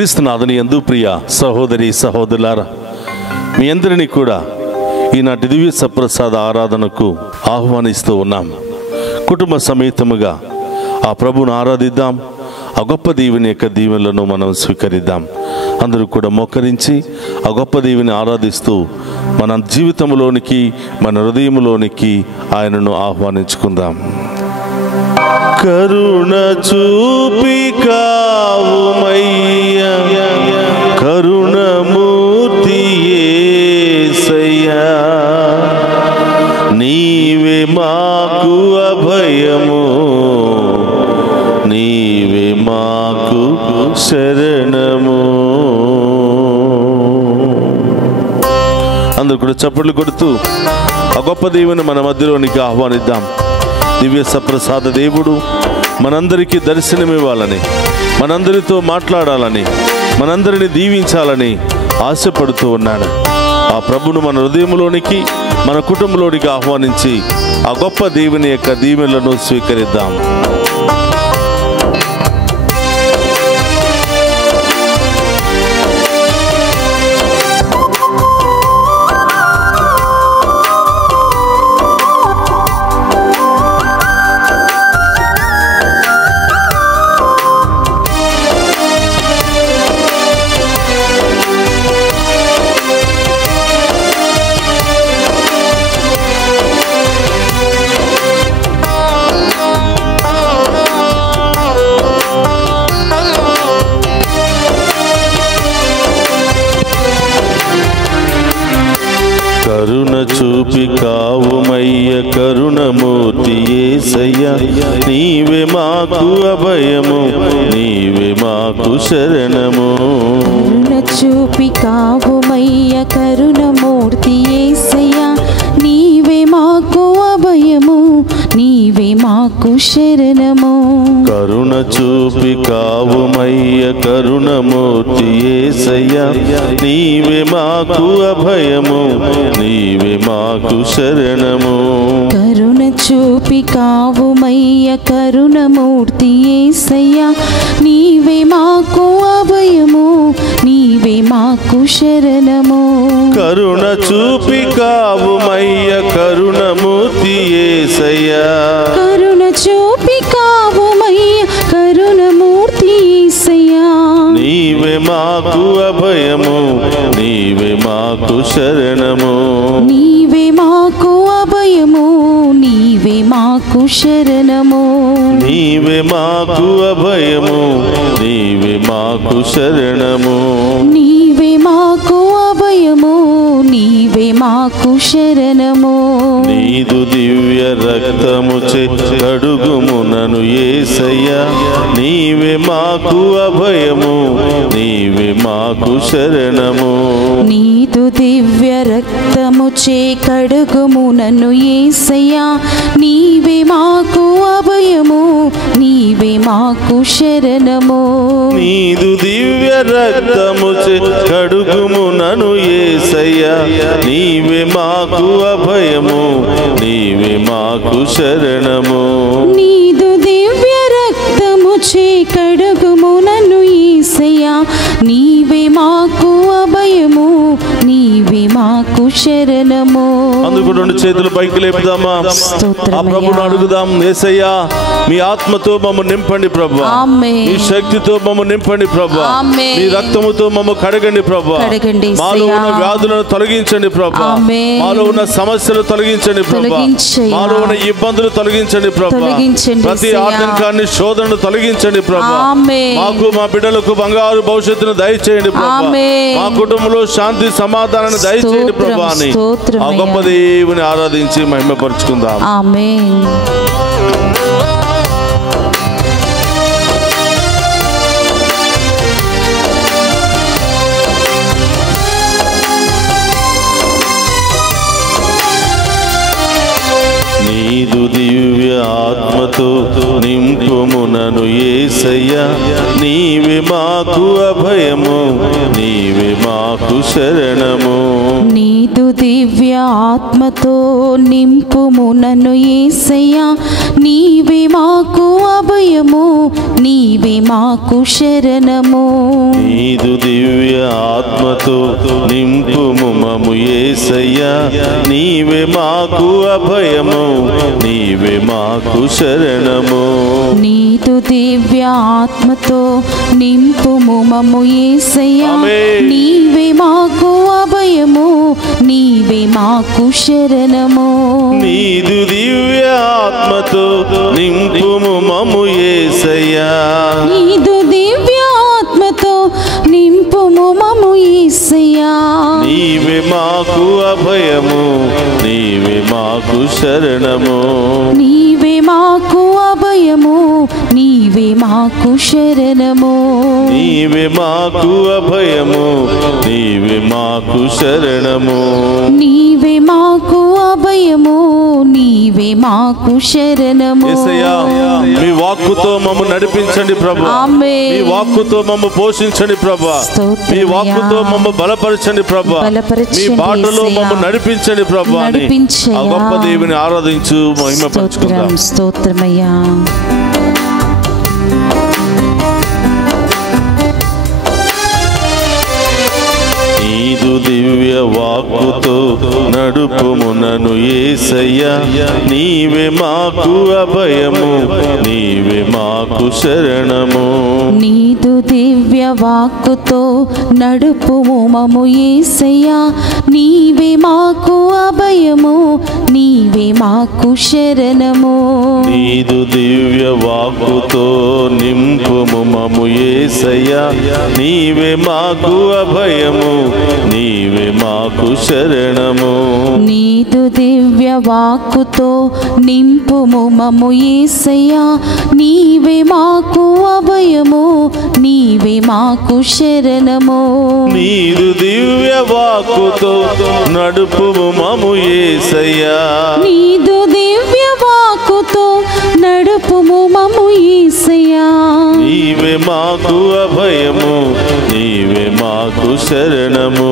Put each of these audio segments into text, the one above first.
క్రీస్తునాథుని యందు ప్రియ సహోదరి సహోదరులారా, మీ అందరినీ కూడా ఈనాటి దివ్య సప్రసాద ఆరాధనకు ఆహ్వానిస్తూ ఉన్నాం. కుటుంబ సమేతముగా ఆ ప్రభువును ఆరాధిద్దాం. ఆ గొప్ప దేవుని యొక్క దీవెనలను మనం స్వీకరిద్దాం. అందరూ కూడా మోకరించి ఆ గొప్ప దేవుని ఆరాధిస్తూ మన జీవితంలోనికి, మన హృదయంలోనికి ఆయనను ఆహ్వానించుకుందాం. కరుణ చూపి కావుమయ్యా, కరుణమూర్తి యేసయ్యా, నీవే మాకు అభయము, నీవే మాకు శరణము. అందరూ కూడా చప్పట్లు కొడుతూ ఆ గొప్ప దేవుని మన మధ్యలోనికి ఆహ్వానిద్దాం. దివ్య సప్రసాద దేవుడు మనందరికీ దర్శనమివ్వాలని, మనందరితో మాట్లాడాలని, మనందరిని దీవించాలని ఆశపడుతూ ఉన్నాడు. ఆ ప్రభును మన హృదయంలోనికి, మన కుటుంబంలోనికి ఆహ్వానించి ఆ గొప్ప దేవుని యొక్క దీవెనలను స్వీకరిద్దాం. కరుణ చూపి కావుమయ్య, కరుణమూర్తి యేసయ్యా, నీవే మాకు అభయము, నీవే మాకు శరణము. కరుణ చూపి కావుమయ్య, కరుణమూర్తి యేసయ్యా, నీవే మాకు అభయము, నీవే మాకు శరణము. కరుణ చూపి కావుమయ్య, కరుణమూర్తి యేసయ్యా, నీవే మాకు అభయము, నీవే మాకు శరణము. కరుణ చూపి కావుమయ్య, కరుణమూర్తి యేసయ్యా, నీవే మాకు అభయము, నీవే మాకు శరణము. కరుణ చూపి కావుమయ్య, కరుణమూర్తి యేసయ్యా, కరుణ చూపి కావుమయ్య, కరుణమూర్తి యేసయ్యా, నీవే మాకు అభయము, నీవే మాకు శరణము. నీవే మాకు అభయము, నీవే మాకు శరణము. నీవే మాకు అభయము, నీవే మాకు శరణము. నీవే మాకు అభయము, నీవే మాకు శరణము. నీదు దివ్య రక్తముచే కడుగుమునను యేసయ్యా, నీవే మాకు అభయము, నీవే మాకు శరణము. నీదు దివ్య రక్తముచే కడుగుమునను యేసయ్యా, నీవే మాకు అభయము, నీవే మాకు శరణము. నీదు దివ్య రక్తముచే కడుగుమునను యేసయ్యా, నీవే మాకు అభయము, నీవే మాకు శరణము. నీదు దివ్య రక్తముచే కడుగుమునను యేసయ్యా, నీవే మాకు అభయము, నీవే మాకు శరణము. అందుకు రెండు చేతులు పైకి లేపుదామా? ఆ ప్రభువును అడుగుదాం. యేసయ్యా, మీ ఆత్మతో మమ్ము నింపండి ప్రభువా, మీ శక్తితో మమ్ము నింపండి ప్రభువా, మీ రక్తముతో మమ్ము కడగండి ప్రభువా, మాలో ఉన్న వ్యాధులను తొలగించండి ప్రభువా, మాలో ఉన్న సమస్యలు తొలగించండి ప్రభువా, మాలో ఉన్న ఇబ్బందులు తొలగించండి ప్రభువా, ప్రతి ఆటంకాన్ని, శోధనను తొలగించండి ప్రభువా, మాకు మా బిడ్డలకు బంగారు భవిష్యత్తును దయచేయండి ప్రభువా, మా కుటుంబంలో శాంతి సమాధానాన్ని దయచేయండి ప్రభువా అని ఆ గొప్ప దేవుని ఆరాధించి మహిమపరుచుకుందాం. ఆమేన్. నీదు దివ్య ఆత్మతో నింపుమునను యేసయ్యా, నీవే మాకు అభయము, నీవే మాకు శరణము. నీదు దివ్య ఆత్మ ఆత్మతో నింపుము నన్ను యేసయ్యా నీవే మాకు అభయము నీవే మాకు శరణము నీదు దివ్య ఆత్మతో నింపుము మమ్ము యేసయ్యా నీవే మాకు అభయము నీవే మాకు శరణము నీదు దివ్య ఆత్మతో నింపుము మమ్ము యేసయ్యా నీవే మాకు అభయము నీవే మాకు శరణము నీదు దివ్య ఆత్మతో నింపుము మమ్ము యేసయ్యా నీదు దివ్య ఆత్మతో నింపుము మమ్ము యేసయ్యా నీవే మాకు అభయము నీవే మాకు శరణము నీవే మాకు అభయము నీవే మాకు శరణము నీవే మాకు అభయము నీవే మాకు శరణము నీవే మాకు అభయము నీవే మాకు శరణము యేసయ్యా మీ వాక్కుతో మమ్ము నడిపించండి ప్రభువా ఆమేన్ మీ వాక్కుతో మమ్ము పోషించండి ప్రభువా మీ వాక్కుతో మమ్ము బలపరచండి ప్రభువా మీ బాటలో మమ్ము నడిపించండి ప్రభువా అని ఆ గొప్ప దేవుని ఆరాధించు మహిమపరచుకుందాం స్తోత్రమయ్యా నీదు దివ్య వాక్కుతో నడుపుము నన్ను యేసయ్యా నీవే మాకు అభయము నీవే మాకు శరణము నీదు దివ్య వాక్కుతో నడుపుము మమ్ము యేసయ్యా నీవే మాకు అభయము నీవే మాకు శరణము నీదు దివ్య వాక్కుతో నింపుము మమ్ము యేసయ్యా నీవే మాకు అభయము నీవే మాకు శరణము నీదు దివ్య వాక్కుతో నింపుము మమ్ము యేసయ్యా నీవే మాకు అభయము నీవే మాకు శరణము నీదు దివ్య వాక్కుతో నడుపుము మమ్ము యేసయ్యా నీదు దివ్య వాక్కుతో నడుపుము మమ్ము యేసయ్యా నీవే మాకు అభయము నీవే మాకు శరణము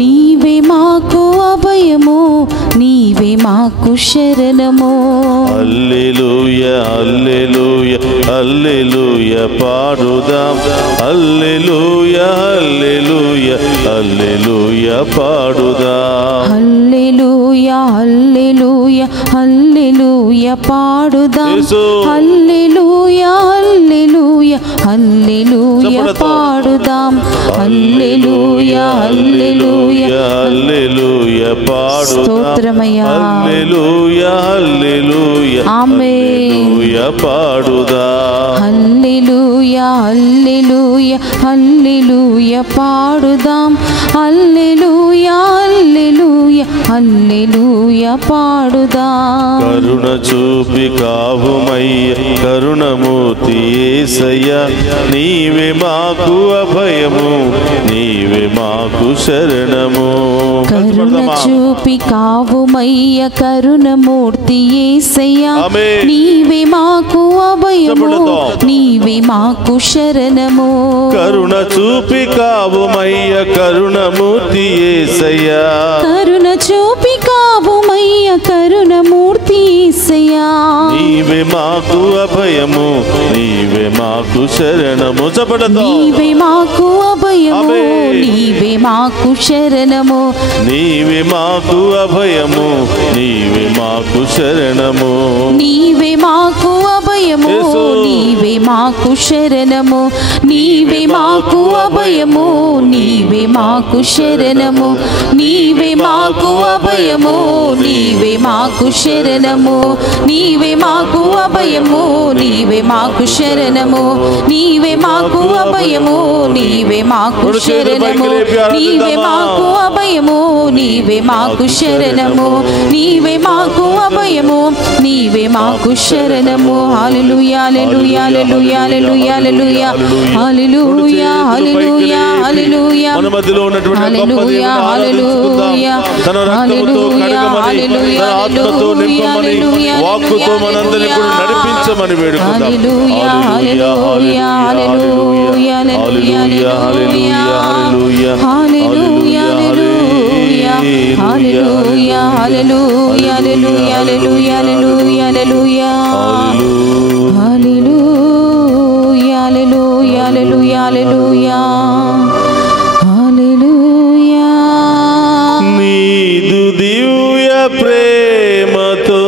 నీవే మాకు అభయము నీవే మాకు శరణము హల్లెలూయా హల్లెలూయా హల్లెలూయా పాడుదాం హల్లెలూయా హల్లెలూయా హల్లెలూయా పాడుదాం హల్లెలూయా హల్లెలూయా హల్లెలూయా పాడుదాం హల్లెలూయా హల్లెలూయా హల్లెలూయా పాడుదాం హల్లెలూయా హల్లెలూయా హల్లెలూయా పాడుదాం స్తోత్రమయ్యా హల్లెలూయా హల్లెలూయా ఆమేన్ హల్లెలూయా పాడుదాం హల్లెలూయా హల్లెలూయా హల్లెలూయా పాడుదాం హల్లెలూయా హల్లెలూయా హల్లెలూయా పాడుదాం కరుణ చూపి కావుమయ్య కరుణమూర్తి యేసయ్యా నీవే మాకు అభయము నీవే మాకు శరణము కరుణ చూపి కావుమయ్య కరుణమూర్తి యేసయ్యా నీవే మాకు అభయము నీవే మాకు శరణము కరుణ చూపి కావుమయ్య కరుణమూర్తి యేసయ్యా కరుణ చూపి కావుమయ్య కరుణమూర్తి యేసయ్యా నీవే మాకు అభయము నీవే మాకు శరణము చెప్పడతో నీవే మాకు అభయము నీవే మాకు శరణము నీవే మాకు అభయము నీవే మాకు శరణము నీవే మాకు అభయము నీవే మాకు శరణము నీవే మాకు అభయము నీవే మాకు శరణము నీవే మాకు అభయము నీవే మాకు శరణము నీవే మాకు అభయము నీవే మాకు శరణము నీవే మాకు అభయము నీవే మాకు శరణము నీవే మాకు అభయము నీవే మాకు శరణము నీవే మాకు అభయము నీవే మాకు శరణము హల్లెలూయా హల్లెలూయా హల్లెలూయా హల్లెలూయా హల్లెలూయా హల్లెలూయా హల్లెలూయా మన మధ్యలో ఉన్నటువంటి గొప్ప దేవుని ఆరాధించుకుందాం తన రక్తముతో కడగమని తన ఆత్మతో నింపమని వాక్కుతో మనందరినీ కూడా నడిపించమని వేడుకుందాం హల్లెలూయా హల్లెలూయా హల్లెలూయా హల్లెలూయా హల్లెలూయా హల్లెలూయా హల్లెలూయా హల్లెలూయా హల్లెలూయా హల్లెలూయా హల్లెలూయా హల్లెలూయా హల్లెలూయా హల్లెలూయా హల్లెలూయా హల్లెలూయా హల్లెలూయా హల్లెలూయా. నీదు దివ్య ప్రేమతో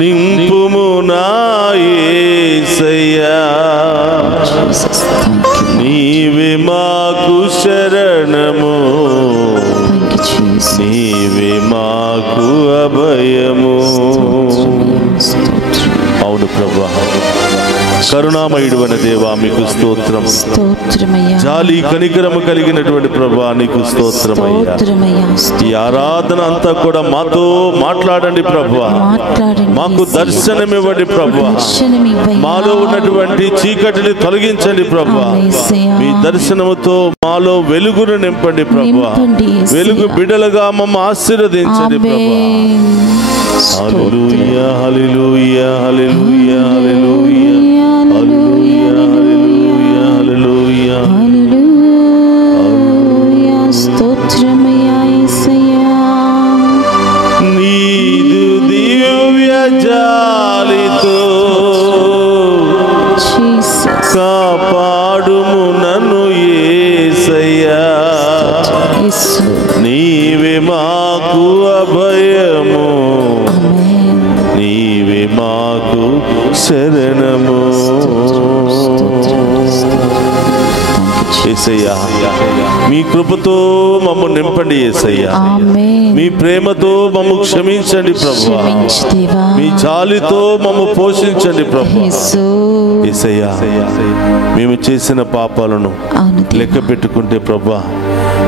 నింపుము నా యేసయ్యా, నీవే మాకు శరణము, నీవే మాకు అభయము. అవును ప్రభువా, కరుణామయుడు అనే దేవా మీకు స్తోత్రం. జాలి కనికరము కలిగినటువంటి ప్రభువా నీకు స్తోత్రమయ్యా. ఈ ఆరాధన అంతా కూడా మాతో మాట్లాడండి ప్రభువా, మాకు దర్శనమివ్వండి ప్రభువా, మాలో ఉన్నటువంటి చీకటిని తొలగించండి ప్రభువా, మీ దర్శనముతో మాలో వెలుగును నింపండి ప్రభువా, వెలుగు బిడ్డలుగా మమ్మ ఆశీర్వదించండి ప్రభువా. హల్లెలూయా హల్లెలూయా హల్లెలూయా హల్లెలూయా హల్లెలూయా హల్లెలూయా హల్లెలూయా. స్తోత్రమయ్యా యేసయ్యా. నీదు దివ్య జాలితో కాపాడుము నన్ను యేసయ్యా, నీవే మాకు అభయము, నీవే మాకు శరణము. యేసయ్యా మీ కృపతో మమ్ము నింపండి యేసయ్యా, మీ ప్రేమతో మమ్ము క్షమించండి ప్రభువా, మీ జాలితో మమ్ము పోషించండి ప్రభువా. యేసయ్యా మేము చేసిన పాపాలను లెక్క పెట్టుకుంటే ప్రభువా,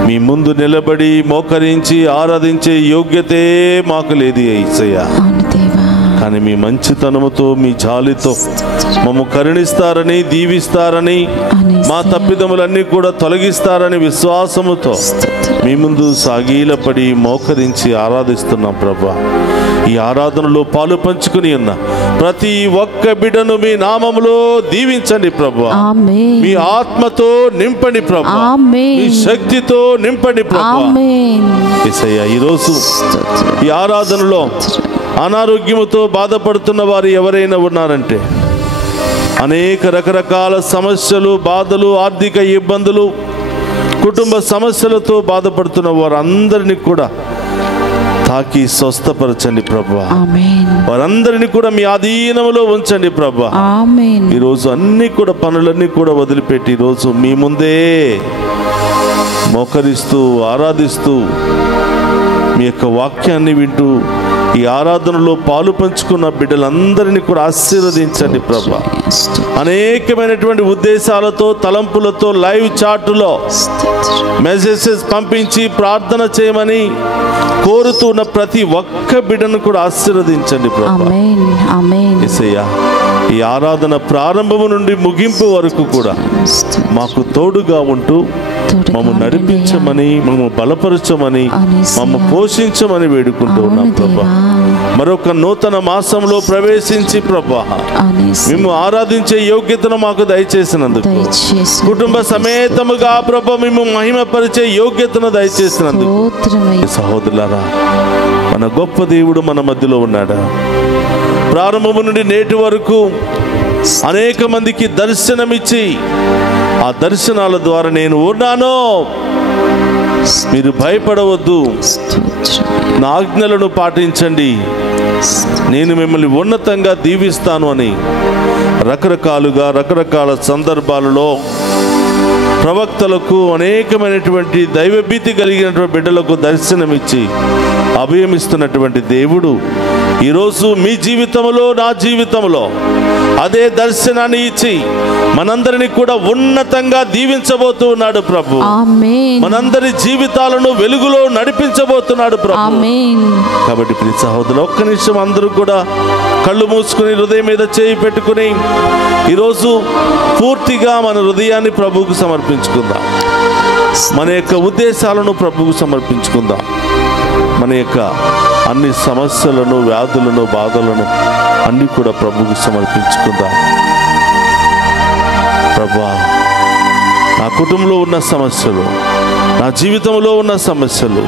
మీ ముందు నిలబడి మోకరించి ఆరాధించే యోగ్యతే మాకు లేదు యేసయ్యా. కానీ మీ మంచితనముతో మీ జాలితో మమ్ము కరుణిస్తారని, దీవిస్తారని, మా తప్పిదములన్నీ కూడా తొలగిస్తారని విశ్వాసముతో మీ ముందు సాగీలపడి మోకరించి ఆరాధిస్తున్నాం ప్రభువా. ఈ ఆరాధనలో పాలు పంచుకుని ఉన్న ప్రతి ఒక్క బిడ్డను మీ నామములో దీవించండి ప్రభువా, మీ ఆత్మతో నింపండి ప్రభువా, మీ శక్తితో నింపండి ప్రభువా. యేసయ్యా ఈరోజు ఈ ఆరాధనలో అనారోగ్యముతో బాధపడుతున్న వారు ఎవరైనా ఉన్నారంటే, అనేక రకరకాల సమస్యలు, బాధలు, ఆర్థిక ఇబ్బందులు, కుటుంబ సమస్యలతో బాధపడుతున్న వారందరినీ కూడా తాకి స్వస్థపరచండి ప్రభువా, వారందరినీ కూడా మీ ఆధీనములో ఉంచండి ప్రభువా. ఈరోజు అన్ని కూడా పనులన్నీ కూడా వదిలిపెట్టి ఈరోజు మీ ముందే మోకరిస్తూ ఆరాధిస్తూ మీ యొక్క వాక్యాన్ని వింటూ ఈ ఆరాధనలో పాలు పంచుకున్న బిడ్డలందరినీ కూడా ఆశీర్వదించండి ప్రభువా. అనేకమైనటువంటి ఉద్దేశాలతో, తలంపులతో లైవ్ చాట్లో మెసేజెస్ పంపించి ప్రార్థన చేయమని కోరుతున్న ప్రతి ఒక్క బిడ్డను కూడా ఆశీర్వదించండి ప్రభువా. యేసయ్యా ఈ ఆరాధన ప్రారంభము నుండి ముగింపు వరకు కూడా మాకు తోడుగా ఉంటూ మమ్ము నడిపించమని, మమ్ము బలపరచమని, మమ్ము పోషించమని వేడుకుంటూ ఉన్నాం ప్రభా. మరొక నూతన మాసంలో ప్రవేశించి ప్రభా మేము ఆరాధించే యోగ్యతను మాకు దయచేసినందుకు, కుటుంబ సమేతముగా ప్రభా మేము మహిమపరిచే యోగ్యతను దయచేసినందుకు సహోదరులారా, మన గొప్ప దేవుడు మన మధ్యలో ఉన్నాడా? ప్రారంభము నుండి నేటి వరకు అనేక మందికి దర్శనమిచ్చి ఆ దర్శనాల ద్వారా నేను ఉన్నాను, మీరు భయపడవద్దు, నా ఆజ్ఞలను పాటించండి, నేను మిమ్మల్ని ఉన్నతంగా దీవిస్తాను అని రకరకాలుగా రకరకాల సందర్భాలలో ప్రవక్తలకు, అనేకమైనటువంటి దైవభీతి కలిగినటువంటి బిడ్డలకు దర్శనమిచ్చి అభయమిస్తున్నటువంటి దేవుడు ఈరోజు మీ జీవితంలో, నా జీవితంలో అదే దర్శనాన్ని ఇచ్చి మనందరినీ కూడా ఉన్నతంగా దీవించబోతూ ఉన్నాడు ప్రభు. మనందరి జీవితాలను వెలుగులో నడిపించబోతున్నాడు ప్రభు. కాబట్టి ప్రియ సహోదరులు, ఒక్క నిమిషం అందరూ కూడా కళ్ళు మూసుకుని హృదయం మీద చేయి పెట్టుకుని ఈరోజు పూర్తిగా మన హృదయాన్ని ప్రభువుకు సమర్పించుకుందాం. మన యొక్క ఉద్దేశాలను ప్రభువుకు సమర్పించుకుందాం. మన యొక్క అన్ని సమస్యలను, వ్యాధులను, బాధలను అన్ని కూడా ప్రభువుకు సమర్పించుకుందాం. ప్రభువా, నా కుటుంబంలో ఉన్న సమస్యలు, నా జీవితంలో ఉన్న సమస్యలు,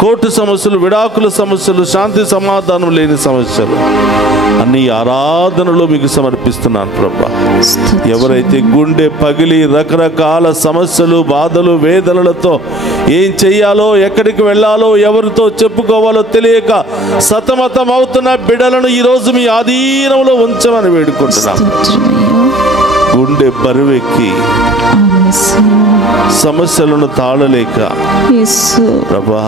కోర్టు సమస్యలు, విడాకుల సమస్యలు, శాంతి సమాధానం లేని సమస్యలు అన్ని ఆరాధనలో మీకు సమర్పిస్తున్నాను ప్రభా. ఎవరైతే గుండె పగిలి రకరకాల సమస్యలు, బాధలు, వేదనలతో ఏం చెయ్యాలో, ఎక్కడికి వెళ్ళాలో, ఎవరితో చెప్పుకోవాలో తెలియక సతమతం అవుతున్న బిడ్డలను ఈరోజు మీ ఆధీనంలో ఉంచమని వేడుకుంటున్నాను. గుండె బరువెక్కి సమస్యలను తాళలేక ప్రభా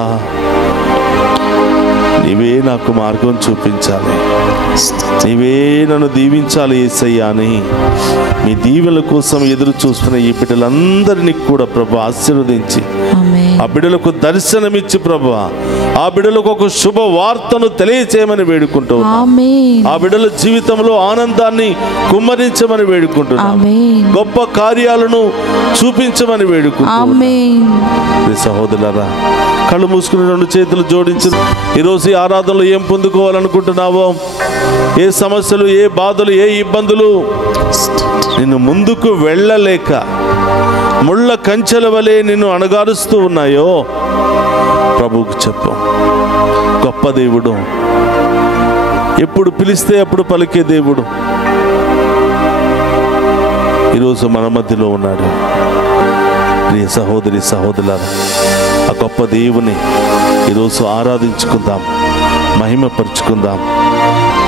నీవే నాకు మార్గం చూపించాలి, నీవే నన్ను దీవించాలి యేసయ్యా అని మీ దీవెనల కోసం ఎదురు చూస్తున్న ఈ బిడ్డలందరినీ కూడా ప్రభా ఆశీర్వదించి ఆ బిడ్డలకు దర్శనమిచ్చి ప్రభా ఆ బిడ్డలకు ఒక శుభ వార్తను తెలియచేయమని వేడుకుంటూ ఆ బిడ్డల జీవితంలో ఆనందాన్ని కుమ్మరించమని వేడుకుంటున్నాను. గొప్ప కార్యాలను చూపించమని వేడుకుంటున్నాను. సహోదరులారా, కళ్ళు మూసుకుని 2 చేతులు జోడించి ఈరోజు ఈ ఆరాధనలో ఏం పొందుకోవాలనుకుంటున్నావో, ఏ సమస్యలు, ఏ బాధలు, ఏ ఇబ్బందులు నిన్ను ముందుకు వెళ్ళలేక ముళ్ళ కంచెల వలె నిన్ను అణగారుస్తూ ఉన్నాయో ప్రభువుకు చెప్పు. గొప్ప దేవుడు, ఎప్పుడు పిలిస్తే అప్పుడు పలికే దేవుడు ఈరోజు మన మధ్యలో ఉన్నాడు. ప్రియ సహోదరి సహోదరులారా, ఆ గొప్ప దేవుని ఈరోజు ఆరాధించుకుందాం, మహిమపరుచుకుందాం.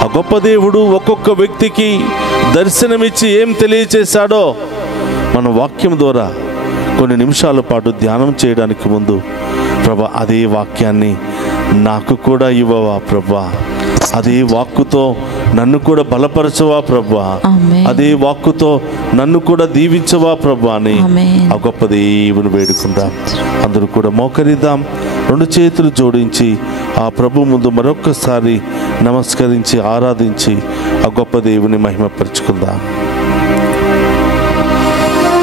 ఆ గొప్ప దేవుడు ఒక్కొక్క వ్యక్తికి దర్శనమిచ్చి ఏం తెలియచేశాడో మన వాక్యం ద్వారా కొన్ని నిమిషాల పాటు ధ్యానం చేయడానికి ముందు ప్రభా అదే వాక్యాన్ని నాకు కూడా ఇవ్వవా ప్రభా, అదే వాక్కుతో నన్ను కూడా బలపరచవా ప్రభా, అదే వాక్కుతో నన్ను కూడా దీవించవా ప్రభా అని ఆ గొప్ప దేవుని వేడుకుందాం. అందరూ కూడా మోకరిద్దాం, 2 చేతులు జోడించి ఆ ప్రభు ముందు మరొక్కసారి నమస్కరించి ఆరాధించి ఆ గొప్ప దేవుని మహిమపరుచుకుందాం.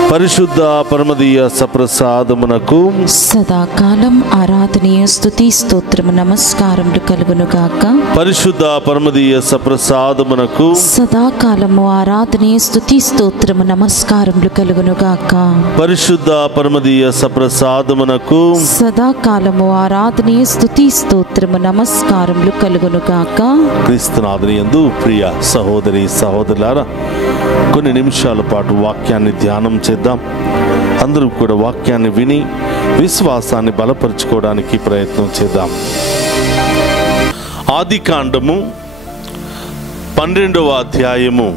పరిశుద్ధ పరమదీయ సప్రసాదమునకు సదాకాలం ఆరాధనీయ స్తుతి స్తోత్రము నమస్కారములు కలుగును గాక. పరిశుద్ధ పరమదీయ సప్రసాదమునకు సదాకాలము ఆరాధనీయ స్తుతి స్తోత్రము నమస్కారములు కలుగును గాక. పరిశుద్ధ పరమదీయ సప్రసాదమునకు సదాకాలము ఆరాధనీయ స్తుతి స్తోత్రము నమస్కారములు కలుగును గాక. క్రీస్తునాథుని యందు ప్రియ సహోదరి సహోదరులారా, కొన్ని నిమిషాల పాటు వాక్యాన్ని ధ్యానం చేద్దాం. అందరూ కూడా వాక్యాన్ని విని విశ్వాసాన్ని బలపరుచుకోవడానికి ప్రయత్నం చేద్దాం. ఆదికాండము 12వ అధ్యాయము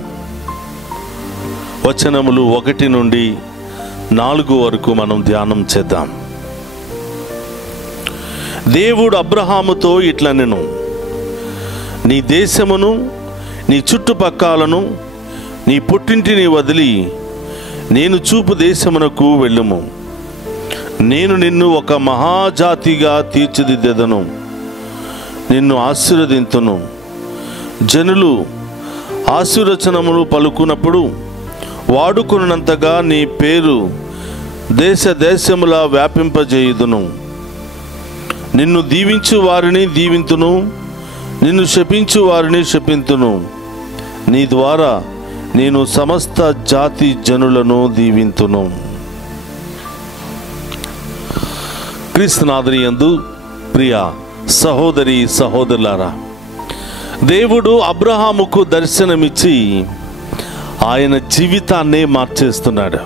వచనములు 1 నుండి 4 వరకు మనం ధ్యానం చేద్దాం. దేవుడు అబ్రహాముతో ఇట్లనెను, నీ దేశమును, నీ చుట్టుపక్కలను, నీ పుట్టింటిని వదిలి నేను చూపు దేశమునకు వెళ్ళుము. నేను నిన్ను ఒక మహాజాతిగా తీర్చిదిద్దెదను, నిన్ను ఆశీర్వదింతును. జనులు ఆశీర్వచనములు పలుకున్నప్పుడు వాడుకున్నంతగా నీ పేరు దేశ దేశములా వ్యాపింపజేయుదును. నిన్ను దీవించు వారిని దీవింతును, నిన్ను శపించు వారిని శపింతును. నీ ద్వారా నేను సమస్త జాతి జనులను దీవింతును. క్రీస్తునాథుని యందు ప్రియ సహోదరి సహోదరులారా, దేవుడు అబ్రహాముకు దర్శనమిచ్చి ఆయన జీవితాన్నే మార్చేస్తున్నాడు.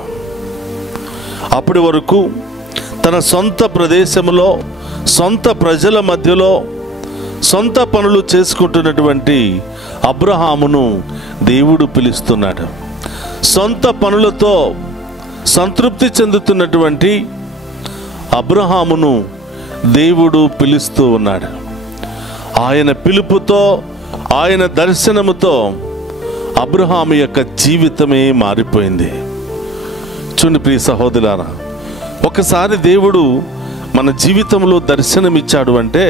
అప్పటి వరకు తన సొంత ప్రదేశంలో, సొంత ప్రజల మధ్యలో సొంత పనులు చేసుకుంటున్నటువంటి అబ్రహామును దేవుడు పిలుస్తున్నాడు. సొంత పనులతో సంతృప్తి చెందుతున్నటువంటి అబ్రహామును దేవుడు పిలుస్తూ ఉన్నాడు. ఆయన పిలుపుతో, ఆయన దర్శనముతో అబ్రహాము యొక్క జీవితమే మారిపోయింది. చూడండి ప్రియ సహోదరులారా, ఒకసారి దేవుడు మన జీవితంలో దర్శనమిచ్చాడు అంటే,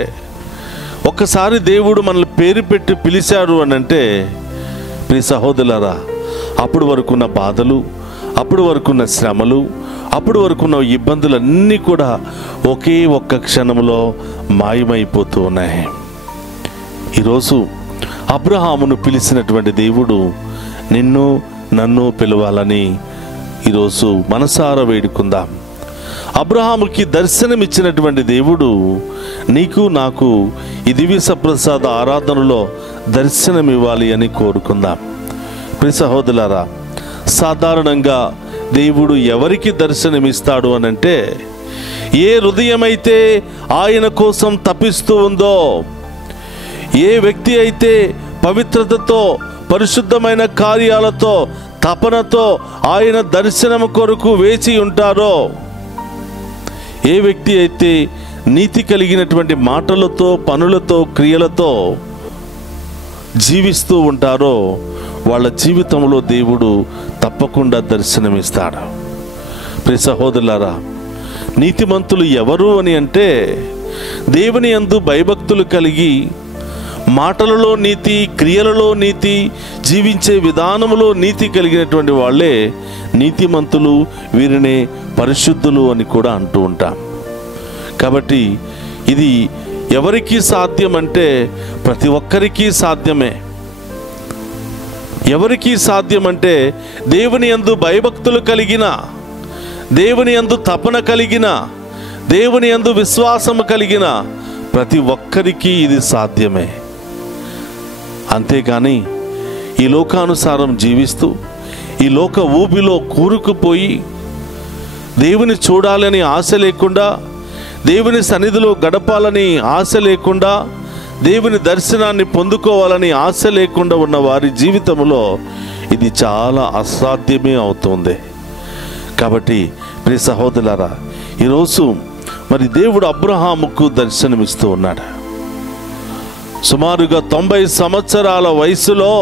ఒకసారి దేవుడు మనల్ని పేరు పెట్టి పిలిచాడు అని అంటే, ప్రియ సహోదరులారా, అప్పటి వరకున్న బాధలు, అప్పటి వరకున్న శ్రమలు, అప్పటి వరకున్న ఇబ్బందులన్నీ కూడా ఒకే ఒక్క క్షణంలో మాయమైపోతూ ఉన్నాయి. ఈరోజు అబ్రహామును పిలిచినటువంటి దేవుడు నిన్ను నన్ను పిలవాలని ఈరోజు మనసారా వేడుకుందాం. అబ్రహాముకి దర్శనమిచ్చినటువంటి దేవుడు నీకు నాకు ఈ దివ్య సప్రసాద ఆరాధనలో దర్శనమివ్వాలి అని కోరుకుందాం. ప్రియ సహోదరులారా, సాధారణంగా దేవుడు ఎవరికి దర్శనమిస్తాడు అనంటే, ఏ హృదయమైతే ఆయన కోసం తపిస్తూ ఉందో, ఏ వ్యక్తి అయితే పవిత్రతతో పరిశుద్ధమైన కార్యాలతో తపనతో ఆయన దర్శనం కొరకు వేచి ఉంటారో, ఏ వ్యక్తి అయితే నీతి కలిగినటువంటి మాటలతో పనులతో క్రియలతో జీవిస్తూ ఉంటారో వాళ్ళ జీవితంలో దేవుడు తప్పకుండా దర్శనమిస్తాడు. ప్రియ సహోదరులారా, నీతిమంతులు ఎవరు అని అంటే, దేవుని యందు భయభక్తులు కలిగి మాటలలో నీతి, క్రియలలో నీతి, జీవించే విధానములో నీతి కలిగినటువంటి వాళ్ళే నీతిమంతులు. వీరినే పరిశుద్ధులు అని కూడా అంటూ ఉంటాం. కాబట్టి ఇది ఎవరికి సాధ్యం అంటే ప్రతి ఒక్కరికి సాధ్యమే. ఎవరికి సాధ్యం అంటే దేవుని యందు భయభక్తులు కలిగిన, దేవుని యందు తపన కలిగిన, దేవుని యందు విశ్వాసము కలిగిన ప్రతి ఒక్కరికి ఇది సాధ్యమే. అంతేగాని ఈ లోకానుసారం జీవిస్తూ ఈ లోక ఊబిలో కూరుకుపోయి దేవుని చూడాలని ఆశ లేకుండా, దేవుని సన్నిధిలో గడపాలని ఆశ లేకుండా, దేవుని దర్శనాన్ని పొందుకోవాలని ఆశ లేకుండా ఉన్న వారి జీవితంలో ఇది చాలా అసాధ్యమే అవుతుంది. కాబట్టి ప్రియ సహోదరులారా, ఈరోజు మరి దేవుడు అబ్రహాముకు దర్శనమిస్తూ ఉన్నాడు. సుమారుగా 90 సంవత్సరాల వయసులో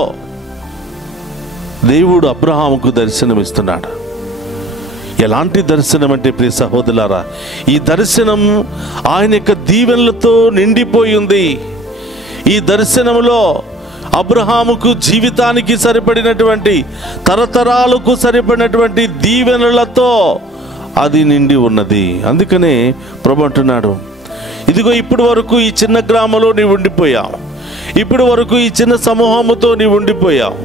దేవుడు అబ్రహాముకు దర్శనమిస్తున్నాడు. ఎలాంటి దర్శనం అంటే ప్రియ సహోదరులారా, ఈ దర్శనం ఆయన యొక్క దీవెనలతో నిండిపోయి ఉంది. ఈ దర్శనంలో అబ్రహాముకు జీవితానికి సరిపడినటువంటి, తరతరాలకు సరిపడినటువంటి దీవెనలతో అది నిండి ఉన్నది. అందుకనే ప్రభు అంటున్నాడు, ఇదిగో ఇప్పటి వరకు ఈ చిన్న గ్రామంలో నీవు ఉండిపోయావు, ఇప్పటి వరకు ఈ చిన్న సమూహముతో నీవు ఉండిపోయావు,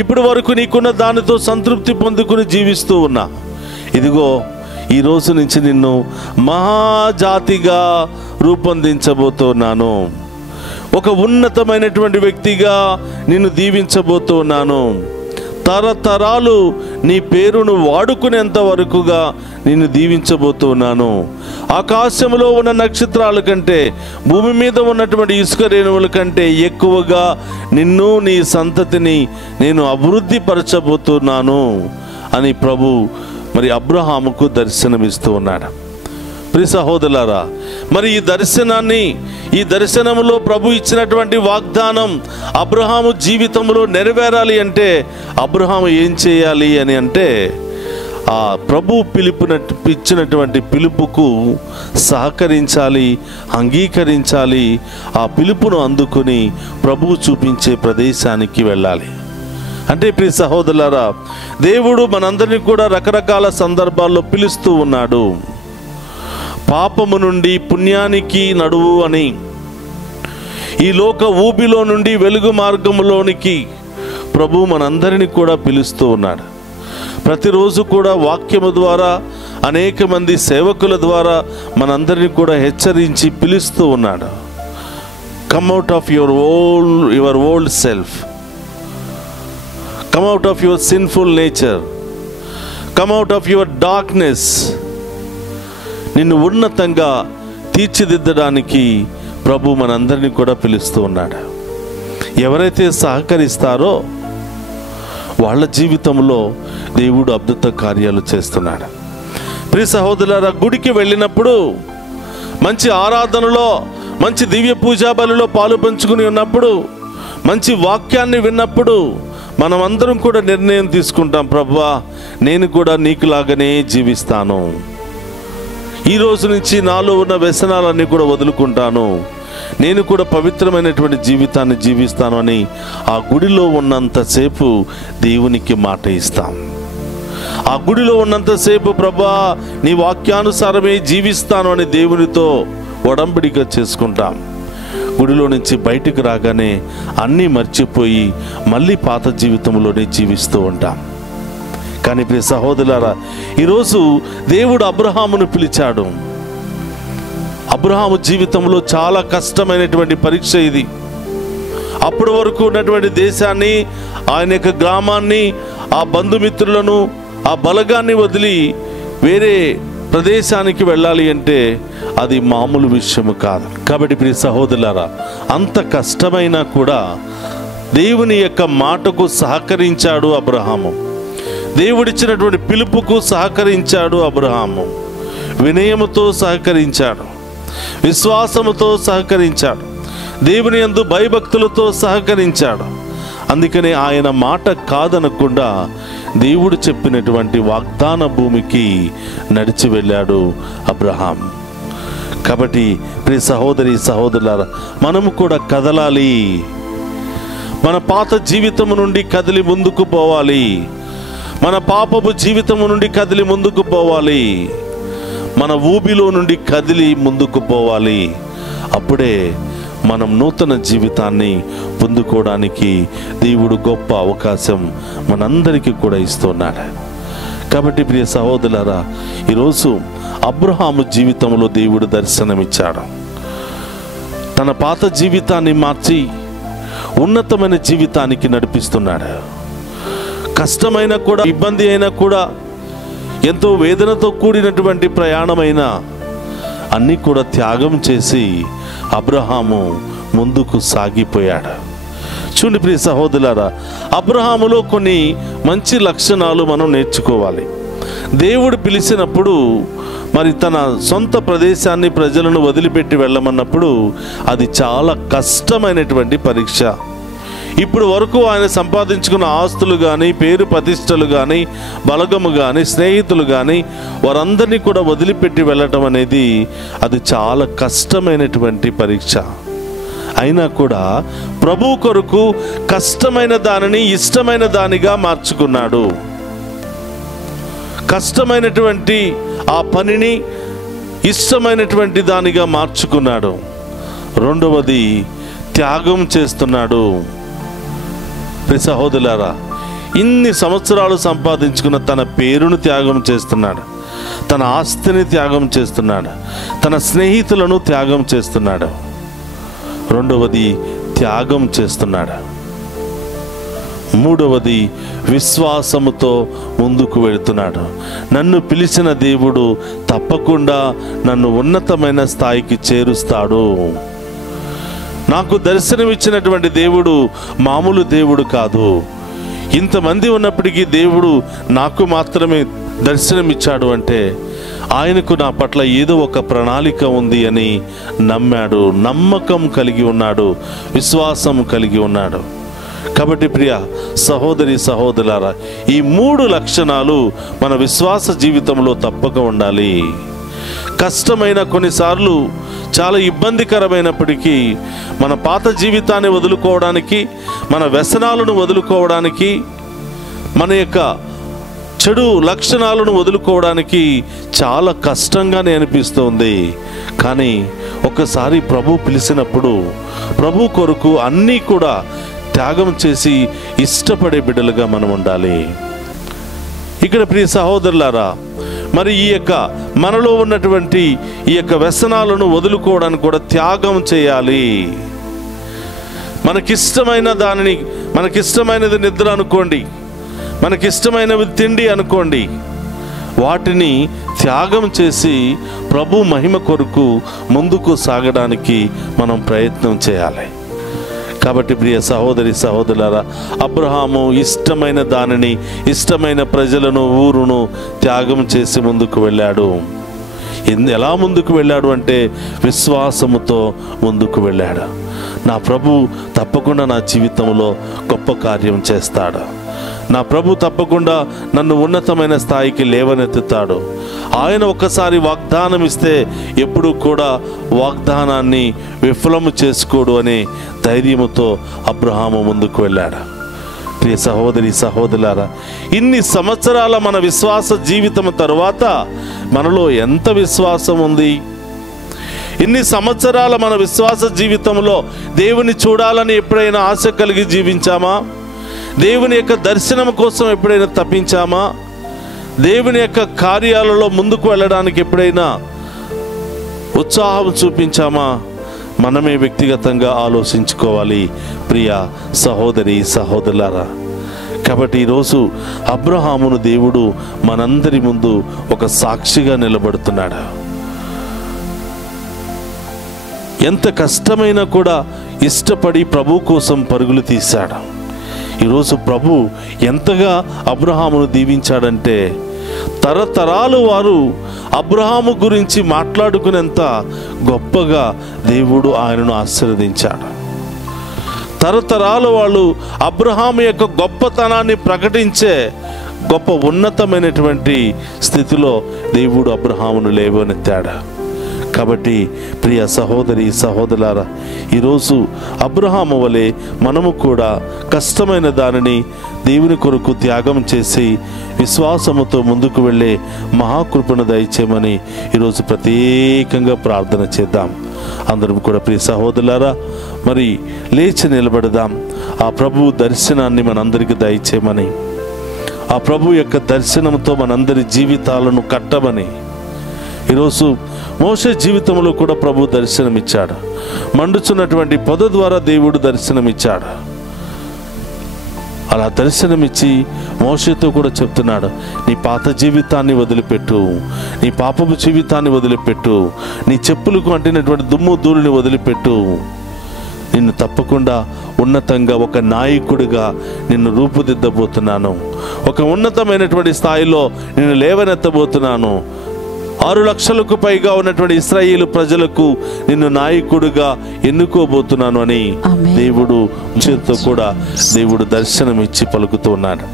ఇప్పటి వరకు నీకున్న దానితో సంతృప్తి పొందుకుని జీవిస్తూ ఉన్నా. ఇదిగో ఈ రోజు నుంచి నిన్ను మహాజాతిగా రూపొందించబోతున్నాను, ఒక ఉన్నతమైనటువంటి వ్యక్తిగా నిన్ను దీవించబోతున్నాను, తరతరాలు నీ పేరును వాడుకునేంత వరకుగా నిన్ను దీవించబోతున్నాను. ఆకాశంలో ఉన్న నక్షత్రాల కంటే, భూమి మీద ఉన్నటువంటి ఇసుక రేణువుల కంటే ఎక్కువగా నిన్ను, నీ సంతతిని నేను అభివృద్ధి పరచబోతున్నాను అని ప్రభు మరి అబ్రహాముకు దర్శనమిస్తూ ఉన్నాడు. ప్రియ సహోదరులారా, మరి ఈ దర్శనంలో ప్రభు ఇచ్చినటువంటి వాగ్దానం అబ్రహాము జీవితంలో నెరవేరాలి అంటే అబ్రహాము ఏం చేయాలి అని అంటే, ఆ ప్రభు ఇచ్చినటువంటి పిలుపుకు సహకరించాలి, అంగీకరించాలి. ఆ పిలుపును అందుకుని ప్రభువు చూపించే ప్రదేశానికి వెళ్ళాలి. అంటే ప్రియ సహోదరులారా, దేవుడు మనందరినీ కూడా రకరకాల సందర్భాల్లో పిలుస్తూ ఉన్నాడు. పాపము నుండి పుణ్యానికి నడువు అని, ఈ లోక ఊబిలో నుండి వెలుగు మార్గంలోనికి ప్రభు మనందరినీ కూడా పిలుస్తూ ఉన్నాడు. ప్రతిరోజు కూడా వాక్యము ద్వారా, అనేక మంది సేవకుల ద్వారా మనందరినీ కూడా హెచ్చరించి పిలుస్తూ ఉన్నాడు. Come out of your old self, come out of your sinful nature, come out of your darkness. నిన్ను ఉన్నతంగా తీర్చిదిద్దడానికి ప్రభు మనందరినీ కూడా పిలుస్తూ ఉన్నాడు. ఎవరైతే సహకరిస్తారో వాళ్ళ జీవితంలో దేవుడు అద్భుత కార్యాలు చేస్తున్నాడు. ప్రియ సహోదరులారా, గుడికి వెళ్ళినప్పుడు, మంచి ఆరాధనలో, మంచి దివ్య పూజా బలిలో పాలు పంచుకుని ఉన్నప్పుడు, మంచి వాక్యాన్ని విన్నప్పుడు మనమందరం కూడా నిర్ణయం తీసుకుంటాం, ప్రభువా నేను కూడా నీకులాగానే జీవిస్తాను, ఈ రోజు నుంచి నాలో ఉన్న వ్యసనాలన్నీ కూడా వదులుకుంటాను, నేను కూడా పవిత్రమైనటువంటి జీవితాన్ని జీవిస్తాను అని ఆ గుడిలో ఉన్నంతసేపు దేవునికి మాట ఇస్తాం. ఆ గుడిలో ఉన్నంతసేపు ప్రభువా నీ వాక్యానుసారమే జీవిస్తాను అని దేవునితో ఒడంబడిక చేసుకుంటాం. గుడిలో నుంచి బయటికి రాగానే అన్నీ మర్చిపోయి మళ్ళీ పాత జీవితంలోనే జీవిస్తూ ఉంటాం. కానీ ప్రియ సహోదరులారా, ఈరోజు దేవుడు అబ్రహామును పిలిచాడు. అబ్రహాము జీవితంలో చాలా కష్టమైనటువంటి పరీక్ష ఇది. అప్పటి వరకు ఉన్నటువంటి దేశాన్ని, ఆయన యొక్క గ్రామాన్ని, ఆ బంధుమిత్రులను, ఆ బలగాన్ని వదిలి వేరే ప్రదేశానికి వెళ్ళాలి అంటే అది మామూలు విషయము కాదు. కాబట్టి ప్రియ సహోదరులారా, అంత కష్టమైనా కూడా దేవుని యొక్క మాటకు సహకరించాడు అబ్రహాము. దేవుడిచ్చినటువంటి పిలుపుకు సహకరించాడు అబ్రహాము. వినయముతో సహకరించాడు, విశ్వాసముతో సహకరించాడు, దేవుని యందు భయభక్తులతో సహకరించాడు. అందుకనే ఆయన మాట కాదనకుండా దేవుడు చెప్పినటువంటి వాగ్దాన భూమికి నడిచి వెళ్ళాడు అబ్రహాం. కాబట్టి ప్రియ సహోదరి సహోదరులారా, మనము కూడా కదలాలి. మన పాత జీవితము నుండి కదిలి ముందుకు పోవాలి. మన పాపపు జీవితము నుండి కదిలి ముందుకు పోవాలి. మన ఊబిలో నుండి కదిలి ముందుకు పోవాలి. అప్పుడే మనం నూతన జీవితాన్ని పొందుకోవడానికి దేవుడు గొప్ప అవకాశం మనందరికీ కూడా ఇస్తున్నాడు. కాబట్టి ప్రియ సహోదరులారా, ఈరోజు అబ్రహాము జీవితంలో దేవుడు దర్శనమిచ్చాడు. తన పాత జీవితాన్ని మార్చి ఉన్నతమైన జీవితానికి నడిపిస్తున్నాడు. కష్టమైన కూడా, ఇబ్బంది అయినా కూడా, ఎంతో వేదనతో కూడినటువంటి ప్రయాణమైన అన్నీ కూడా త్యాగం చేసి అబ్రహాము ముందుకు సాగిపోయాడు. చూడండి ప్రియ సహోదరులారా, అబ్రహాములో కొన్ని మంచి లక్షణాలు మనం నేర్చుకోవాలి. దేవుడు పిలిచినప్పుడు మరి తన సొంత ప్రదేశాన్ని, ప్రజలను వదిలిపెట్టి వెళ్ళమన్నప్పుడు అది చాలా కష్టమైనటువంటి పరీక్ష. ఇప్పుడు వరకు ఆయన సంపాదించుకున్న ఆస్తులు కానీ, పేరు ప్రతిష్టలు కానీ, బలగము కానీ, స్నేహితులు కానీ, వారందరినీ కూడా వదిలిపెట్టి వెళ్ళటం అనేది అది చాలా కష్టమైనటువంటి పరీక్ష. అయినా కూడా ప్రభు కొరకు కష్టమైన దానిని ఇష్టమైన దానిగా మార్చుకున్నాడు. కష్టమైనటువంటి ఆ పనిని ఇష్టమైనటువంటి దానిగా మార్చుకున్నాడు. రెండవది, త్యాగం చేస్తున్నాడు. సహోదరులారా, ఇన్ని సంవత్సరాలు సంపాదించుకున్న తన పేరును త్యాగం చేస్తున్నాడు, తన ఆస్తిని త్యాగం చేస్తున్నాడు, తన స్నేహితులను త్యాగం చేస్తున్నాడు. రెండవది, త్యాగం చేస్తున్నాడు. మూడవది, విశ్వాసముతో ముందుకు వెళుతున్నాడు. నన్ను పిలిచిన దేవుడు తప్పకుండా నన్ను ఉన్నతమైన స్థాయికి చేరుస్తాడు. నాకు దర్శనమిచ్చినటువంటి దేవుడు మామూలు దేవుడు కాదు. ఇంతమంది ఉన్నప్పటికీ దేవుడు నాకు మాత్రమే దర్శనమిచ్చాడు అంటే ఆయనకు నా పట్ల ఏదో ఒక ప్రణాళిక ఉంది అని నమ్మాడు, నమ్మకం కలిగి ఉన్నాడు, విశ్వాసం కలిగి ఉన్నాడు. కాబట్టి ప్రియ సహోదరి సహోదరులారా, ఈ 3 లక్షణాలు మన విశ్వాస జీవితంలో తప్పక ఉండాలి. కష్టమైన, కొన్నిసార్లు చాలా ఇబ్బందికరమైనప్పటికీ మన పాత జీవితాన్ని వదులుకోవడానికి, మన వ్యసనాలను వదులుకోవడానికి, మన యొక్క చెడు లక్షణాలను వదులుకోవడానికి చాలా కష్టంగానే అనిపిస్తుంది. కానీ ఒకసారి ప్రభు పిలిచినప్పుడు ప్రభు కొరకు అన్నీ కూడా త్యాగం చేసి ఇష్టపడే బిడ్డలుగా మనం ఉండాలి. ఇక్కడ ప్రియ సహోదరులారా, మరి ఈ యొక్క మనలో ఉన్నటువంటి ఈ యొక్క వ్యసనాలను వదులుకోవడానికి కూడా త్యాగం చేయాలి. మనకిష్టమైనది నిద్ర అనుకోండి, మనకిష్టమైనవి తిండి అనుకోండి, వాటిని త్యాగం చేసి ప్రభు మహిమ కొరకు ముందుకు సాగడానికి మనం ప్రయత్నం చేయాలి. కాబట్టి ప్రియ సహోదరి సహోదరులారా, అబ్రహాము ఇష్టమైన దానిని, ఇష్టమైన ప్రజలను, ఊరును త్యాగం చేసి ముందుకు వెళ్ళాడు. ఎలా ముందుకు వెళ్ళాడు అంటే విశ్వాసముతో ముందుకు వెళ్ళాడు. నా ప్రభు తప్పకుండా నా జీవితంలో గొప్ప కార్యం చేస్తాడు. నా ప్రభు తప్పకుండా నన్ను ఉన్నతమైన స్థాయికి లేవనెత్తుతాడు. ఆయన ఒక్కసారి వాగ్దానం ఇస్తే ఎప్పుడు కూడా వాగ్దానాన్ని విఫలము చేసుకోడు అనే ధైర్యముతో అబ్రహాము ముందుకు వెళ్ళాడు. ప్రియ సహోదరి సహోదరులారా, ఇన్ని సంవత్సరాల మన విశ్వాస జీవితం తరువాత మనలో ఎంత విశ్వాసం ఉంది? ఇన్ని సంవత్సరాల మన విశ్వాస జీవితంలో దేవుని చూడాలని ఎప్పుడైనా ఆశ కలిగి జీవించామా? దేవుని యొక్క దర్శనం కోసం ఎప్పుడైనా తప్పించామా? దేవుని యొక్క కార్యాలలో ముందుకు వెళ్ళడానికి ఎప్పుడైనా ఉత్సాహం చూపించామా? మనమే వ్యక్తిగతంగా ఆలోచించుకోవాలి ప్రియ సహోదరి సహోదరులారా. కాబట్టి ఈరోజు అబ్రహామును దేవుడు మనందరి ముందు ఒక సాక్షిగా నిలబడుతున్నాడు. ఎంత కష్టమైనా కూడా ఇష్టపడి ప్రభు కోసం పరుగులు తీశాడు. ఈరోజు ప్రభు ఎంతగా అబ్రహామును దీవించాడంటే, తరతరాలు వారు అబ్రహాము గురించి మాట్లాడుకునేంత గొప్పగా దేవుడు ఆయనను ఆశీర్వదించాడు. తరతరాలు వాళ్ళు అబ్రహాము యొక్క గొప్పతనాన్ని ప్రకటించే గొప్ప ఉన్నతమైనటువంటి స్థితిలో దేవుడు అబ్రహామును లేవనెత్తాడు. కాబట్టి ప్రియ సహోదరి సహోదరులారా, ఈరోజు అబ్రహాము వలె మనము కూడా కష్టమైన దానిని దేవుని కొరకు త్యాగం చేసి విశ్వాసముతో ముందుకు వెళ్ళే మహాకృపను దయచేయమని ఈరోజు ప్రత్యేకంగా ప్రార్థన చేద్దాం. అందరం కూడా ప్రియ సహోదరులారా, మరి లేచి నిలబడదాం. ఆ ప్రభు దర్శనాన్ని మనందరికీ దయచేయమని, ఆ ప్రభు యొక్క దర్శనంతో మనందరి జీవితాలను కట్టమని. ఈరోజు మోషే జీవితంలో కూడా ప్రభు దర్శనమిచ్చాడు. మండుచున్నటువంటి పొద ద్వారా దేవుడు దర్శనమిచ్చాడు. అలా దర్శనమిచ్చి మోషేతో కూడా చెప్తున్నాడు, నీ పాత జీవితాన్ని వదిలిపెట్టు, నీ పాపపు జీవితాన్ని వదిలిపెట్టు, నీ చెప్పులకు అంటినటువంటి దుమ్ము ధూళిని వదిలిపెట్టు. నిన్ను తప్పకుండా ఉన్నతంగా ఒక నాయకుడిగా నిన్ను రూపుదిద్దబోతున్నాను. ఒక ఉన్నతమైనటువంటి స్థాయిలో నిన్ను లేవనెత్తబోతున్నాను. 6 లక్షలకు పైగా ఉన్నటువంటి ఇశ్రాయేలు ప్రజలకు నిన్ను నాయకుడిగా ఎన్నుకోబోతున్నాను అని దేవుడు చేతితో కూడా దేవుడు దర్శనం ఇచ్చి పలుకుతూ ఉన్నాడు.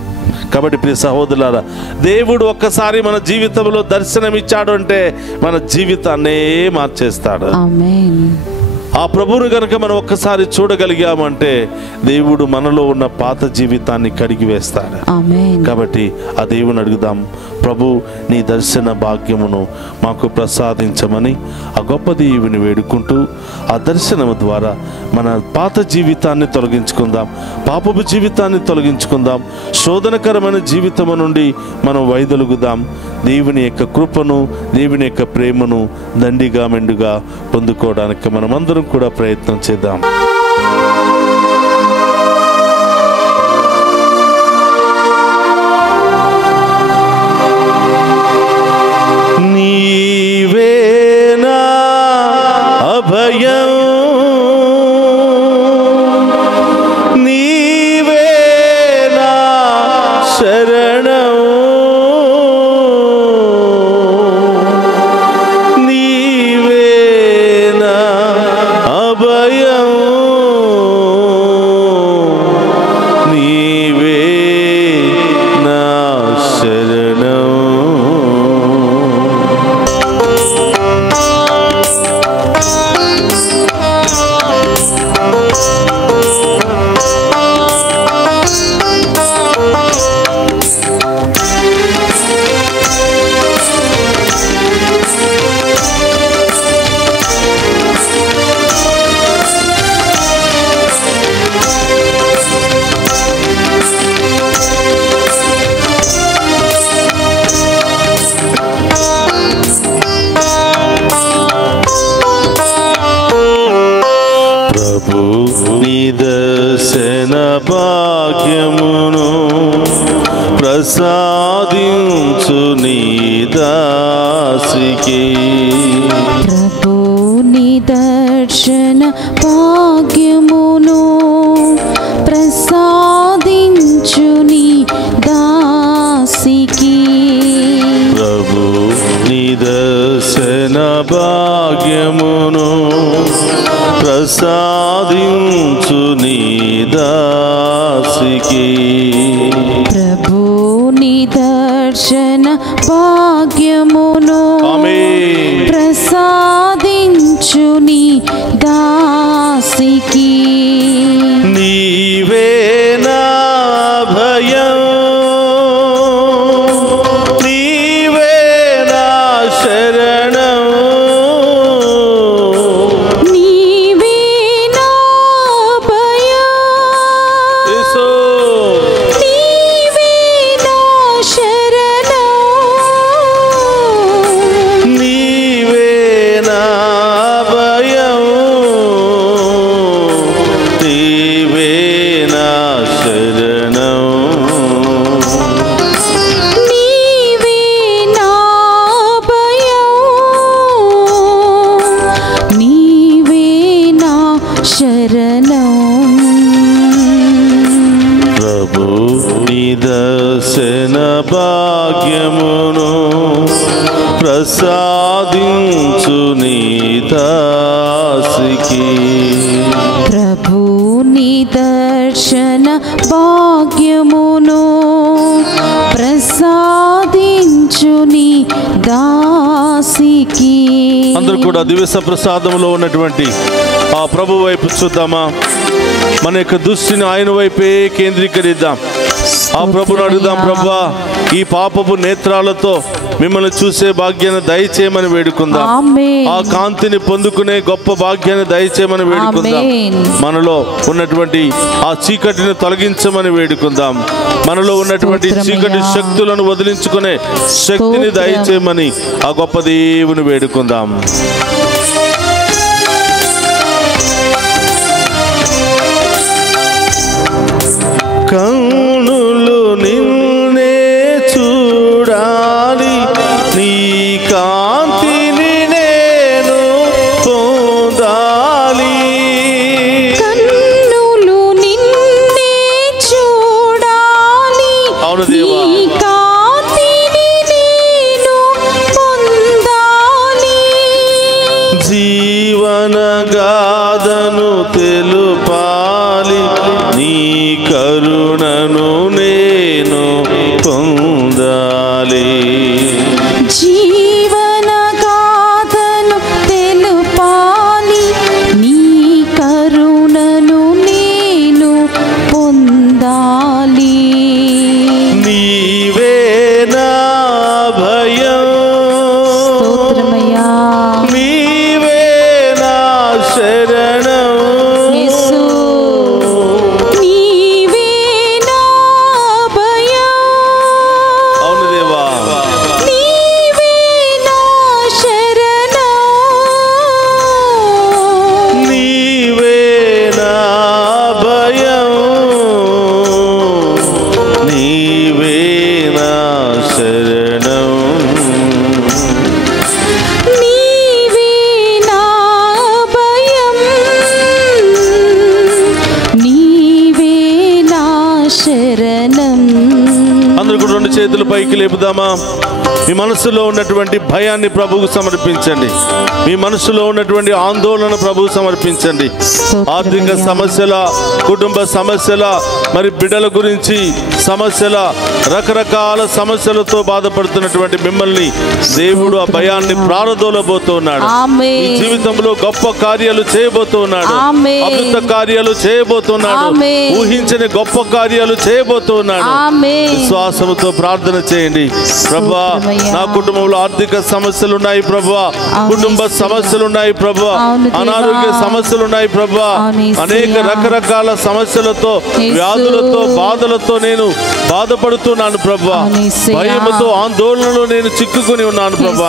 కాబట్టి ప్రియ సహోదరులారా, దేవుడు ఒక్కసారి మన జీవితంలో దర్శనం ఇచ్చాడు అంటే మన జీవితాన్నే మార్చేస్తాడు. ఆ ప్రభువును కనుక మనం ఒక్కసారి చూడగలిగామంటే దేవుడు మనలో ఉన్న పాత జీవితాన్ని కడిగి వేస్తాడు. కాబట్టి ఆ దేవుని అడుగుదాం, ప్రభు నీ దర్శన భాగ్యమును మాకు ప్రసాదించమని ఆ గొప్ప దేవుని వేడుకుంటూ ఆ దర్శనము ద్వారా మన పాత జీవితాన్ని తొలగించుకుందాం, పాపపు జీవితాన్ని తొలగించుకుందాం, శోధనకరమైన జీవితము నుండి మనం వైదొలుగుదాం. దేవుని యొక్క కృపను, దేవుని యొక్క ప్రేమను దండిగా మెండుగా పొందుకోవడానికి మనమందరం కూడా ప్రయత్నం చేద్దాం. నీవేనా అభయం, నీవేనా శరణం, నీవేనా అభయం, నీవేనా శరణం. నిదర్శన భాగ్యమును ప్రసాదించు నీ దాసికి, ప్రభు నిదర్శన భాగ్యమును ప్రసాదించు నీ దాసికి, ప్రభు నిదర్శన భాగ్యమును ప్రసాదించు నీ దాసికి, ప్రభు నిదర్శన భాగ్యమును ప్రసాదించు నీ దాసికి, నీవేనా భయం, నీవేనా శరణం, నీవేనా భయం, ప్రభు నిదర్శన భాగ్యమును ప్రసాదించు నీ దాసికి. ప్రభు నిదర్శన భాగ్యమును ప్రసాదించు నీ దాసికి. అందరూ కూడా దివ్య ప్రసాదంలో ఉన్నటువంటి ఆ ప్రభు వైపు చూద్దామా? మన యొక్క దృష్టిని ఆయన వైపే కేంద్రీకరిద్దాం. ఆ ప్రభుని అడుగుదాం, ప్రభువా ఈ పాపపు నేత్రాలతో మిమ్మల్ని చూసే భాగ్యాన్ని దయచేయమని వేడుకుందాం. ఆ కాంతిని పొందుకునే గొప్ప భాగ్యాన్ని దయచేయమని వేడుకుందాం. మనలో ఉన్నటువంటి ఆ చీకటిని తొలగించమని వేడుకుందాం. మనలో ఉన్నటువంటి చీకటి శక్తులను వదిలించుకునే శక్తిని దయచేయమని ఆ గొప్ప దేవుని వేడుకుందాం. కన్నులు నిన్నే చూడాలి, నీ కాంతిని నేను పొందాలి. కన్నులు నిన్నే చూడాలి, అవును దేవా, నీ కాంతిని నేను పొందాలి. జీవన గాథను తెలుపాలి, నీ కరుణను నేను పొందాలి. జీవన గాథను తెలుపాలి, నీ కరుణను నేను పొందాలి. నీవే నా భయం, స్తోత్రమయ్యా, నీవే నా శరణం. యేసు నీవే నా భయం. అవును దేవా, నీవే నా శరణం. నీవే నా భయం, నీవే నా శరణం. నీవే నా భయం, నీవే నా శరణం. అందరూ కూడా రెండు చేతులు పైకి లేపుదామా? మీ మనసులో ఉన్నటువంటి భయాన్ని ప్రభువుకు సమర్పించండి. మీ మనసులో ఉన్నటువంటి ఆందోళన ప్రభువు సమర్పించండి. ఆర్థిక సమస్యల, కుటుంబ సమస్యల, మరి బిడ్డల గురించి సమస్యల, రకరకాల సమస్యలతో బాధపడుతున్నటువంటి మిమ్మల్ని దేవుడు ఆ భయాన్ని ప్రారదోలబోతున్నాడు. మీ జీవితంలో గొప్ప కార్యాలు చేయబోతున్నాడు. అద్భుత కార్యాలు చేయబోతున్నాడు. ఊహించని గొప్ప కార్యాలు చేయబోతున్నాడు. విశ్వాసముతో ప్రార్థన చేయండి. ప్రభువా, నా కుటుంబంలో ఆర్థిక సమస్యలు ఉన్నాయి ప్రభువా, కుటుంబ సమస్యలు ఉన్నాయి ప్రభువా, అనారోగ్య సమస్యలు ఉన్నాయి ప్రభువా, అనేక రకరకాల సమస్యలతో, వ్యాధులతో, బాధలతో నేను బాధపడుతున్నాను ప్రభువా. భయముతో, ఆందోళనలో నేను చిక్కుకుని ఉన్నాను ప్రభువా.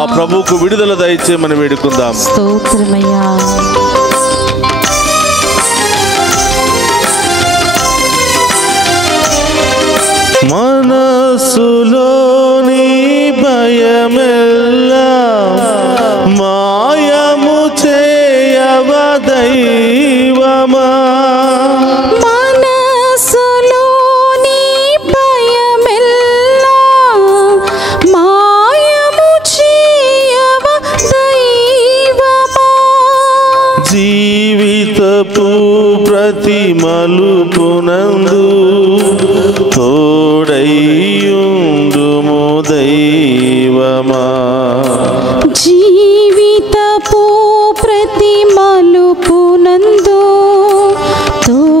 ఆ ప్రభువుకు విడుదల దయచేయమని వేడుకుందాం. స్తోత్రమయ్యా. మనసులోని భయమెల్లా మాయము చేయవ దైవమా. మనసులోని భయమెల్లా మాయము చేయవ దైవమా. జీవితపు ప్రతి మలుపునందు తోడైయుండుము దైవమా. జీవితపు ప్రతి మలుపునందు తోడైయుండుము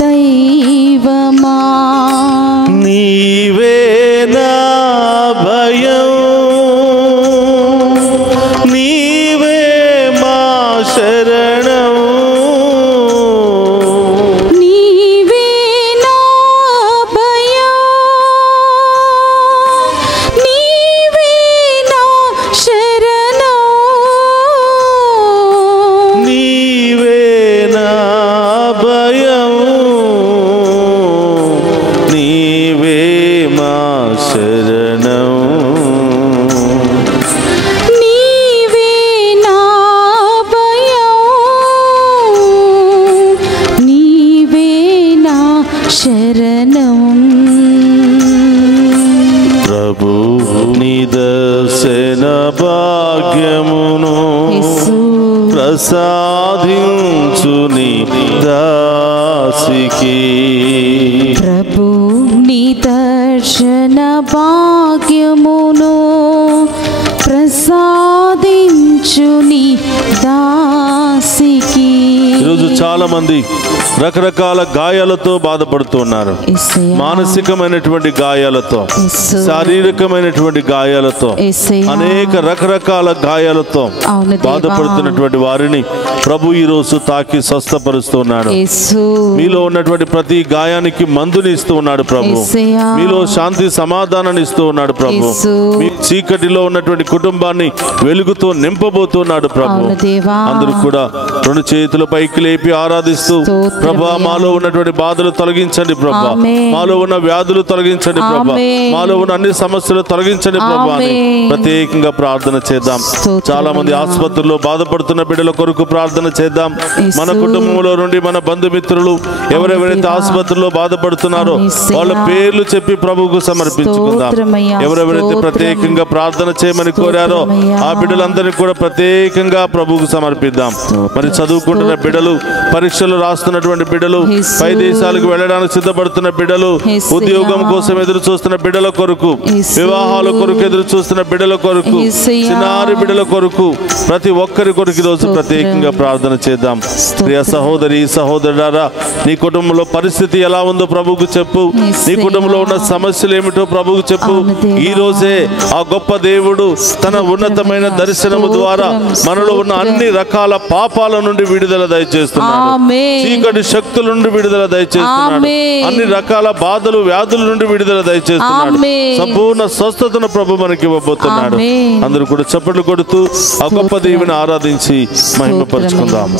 దైవమా. నీవే నా భయం, నీవే మా శరణం. నీవే నా భయం, నీవే నా శరణం. నీవే నా భయం, నీవే మా శరణం. నీవే నా భయం, ప్రసాదించు నీ దాసికి. ప్రభు నీ దర్శన భాగ్యమును ప్రసాదించు నీ దాసికి. ఈరోజు చాలా మంది రకరకాల గాయాలతో బాధపడుతూ ఉన్నారు. మానసికమైనటువంటి గాయాలతో, శారీరకమైనటువంటి గాయాలతో, అనేక రకరకాల గాయాలతో బాధపడుతున్నటువంటి వారిని ప్రభు ఈ రోజు తాకి స్వస్థపరుస్తున్నాడు. మీలో ఉన్నటువంటి ప్రతి గాయానికి మందుని ఇస్తూ ఉన్నాడు ప్రభు. మీలో శాంతి సమాధానాన్ని ఇస్తూ ఉన్నాడు ప్రభు. మీ చీకటిలో ఉన్నటువంటి కుటుంబాన్ని వెలుగుతో నింపబోతున్నాడు ప్రభు. అందరూ కూడా రెండు చేతుల పైకి లేపి ఆరాధిస్తూ, ప్రభా మాలో ఉన్నటువంటి బాధలు తొలగించండి ప్రభా, మాలో ఉన్న వ్యాధులు తొలగించండి ప్రభా, మాలో ఉన్న అన్ని సమస్యలు తొలగించండి ప్రభా అని ప్రత్యేకంగా ప్రార్థన చేద్దాం. చాలా మంది ఆసుపత్రుల్లో బాధపడుతున్న బిడ్డల కొరకు ప్రార్థన చేద్దాం. మన కుటుంబంలో నుండి మన బంధుమిత్రులు ఎవరెవరైతే ఆసుపత్రిలో బాధపడుతున్నారో వాళ్ళ పేర్లు చెప్పి ప్రభువుకు సమర్పించుకుందాం. ఎవరెవరైతే ప్రత్యేకంగా ప్రార్థన చేయమని కోరారో ఆ బిడ్డలందరినీ కూడా ప్రత్యేకంగా ప్రభువుకు సమర్పిద్దాం. మరి చదువుకుంటున్న బిడ్డలు, పరీక్షలు రాస్తున్నటువంటి బిడ్డలు, పై దేశాలకు వెళ్ళడానికి సిద్ధపడుతున్న బిడ్డలు, ఉద్యోగం కోసం ఎదురు చూస్తున్న బిడ్డల కొరకు, వివాహాల కొరకు ఎదురు చూస్తున్న బిడ్డల కొరకు, చిన్నారి బిడ్డల కొరకు, ప్రతి ఒక్కరి కొరకు ఈరోజు ప్రత్యేకంగా ప్రార్థన చేద్దాం. ప్రియ సహోదరి సహోదరులారా, నీ కుటుంబంలో పరిస్థితి ఎలా ఉందో ప్రభువుకు చెప్పు. నీ కుటుంబంలో ఉన్న సమస్యలు ఏమిటో ప్రభువుకు చెప్పు. ఈ రోజే ఆ గొప్ప దేవుడు తన ఉన్నతమైన దర్శనము ద్వారా మనలో ఉన్న అన్ని రకాల పాపాల నుండి విడుదల దయచేస్తున్నాడు. చీకటి శక్తుల నుండి విడుదల దయచేస్తున్నాడు. అన్ని రకాల బాధలు వ్యాధుల నుండి విడుదల దయచేస్తున్నాడు. సంపూర్ణ స్వస్థతను ప్రభు మనకి ఇవ్వబోతున్నాడు. అందరూ కూడా చప్పట్లు కొడుతూ ఆ గొప్ప దేవుని ఆరాధించి మహిమపరుచుకుందాం.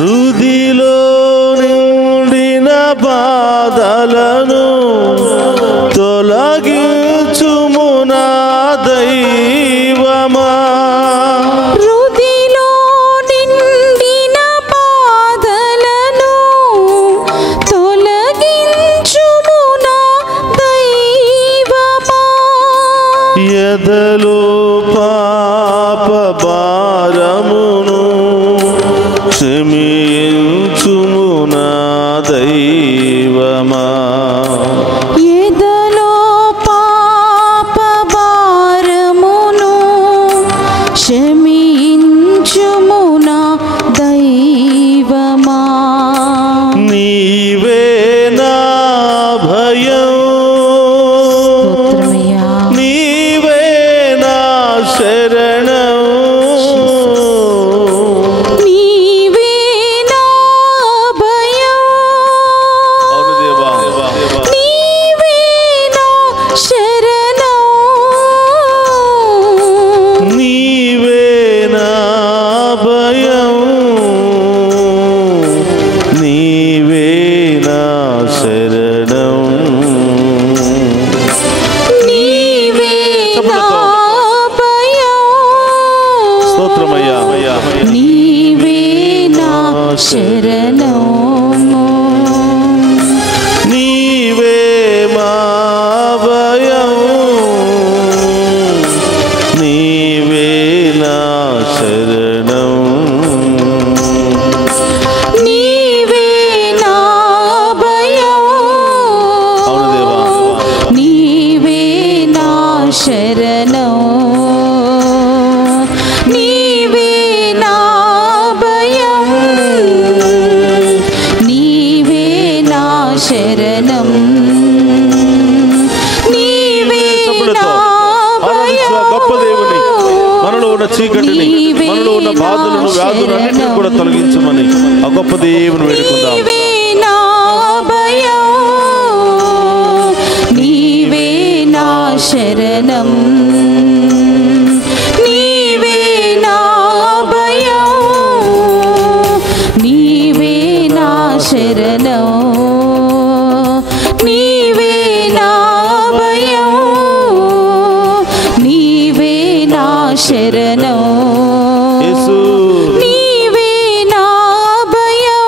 హృదిలో నిండిన బాధలను తొలగించుము నా దైవమా. హృదిలో నిండిన బాధలను తొలగించుము నా దైవమా. ఎదలో పాప భారమును క్షమించుము నా దైవమా. ఎదలో పాప భారమును క్షమించుము నా దైవమా. నీవే నా భయం, నీవే నా శరణం, నీవే నా భయం, నీవే నా శరణం, నీవే నా భయం, నీవే నా శరణం. నీవే నా భయం, స్తోత్రమయ్యా. నీవే నా శరణం, నీవే మా భయం, నీవే నా శరణం. నీవే నా భయం, అవును దేవా. నీవే నా శరణం, నీవే నా భయం, నీవే నా శరణం, నీవే నా భయం. గొప్ప దేవుని, మనలో ఉన్న చీకటిని, మనలో ఉన్న బాధలను వ్యాధులను అన్నింటినీ కూడా తొలగించమని ఆ గొప్ప దేవుని వేడుకుందాం. నీవే నా భయం, నీవే నా శరణం, నీవే నా భయం, నీవే నా శరణం, నీవే నా భయం, నీవే నా శరణం, యేసు నీవే నా భయం,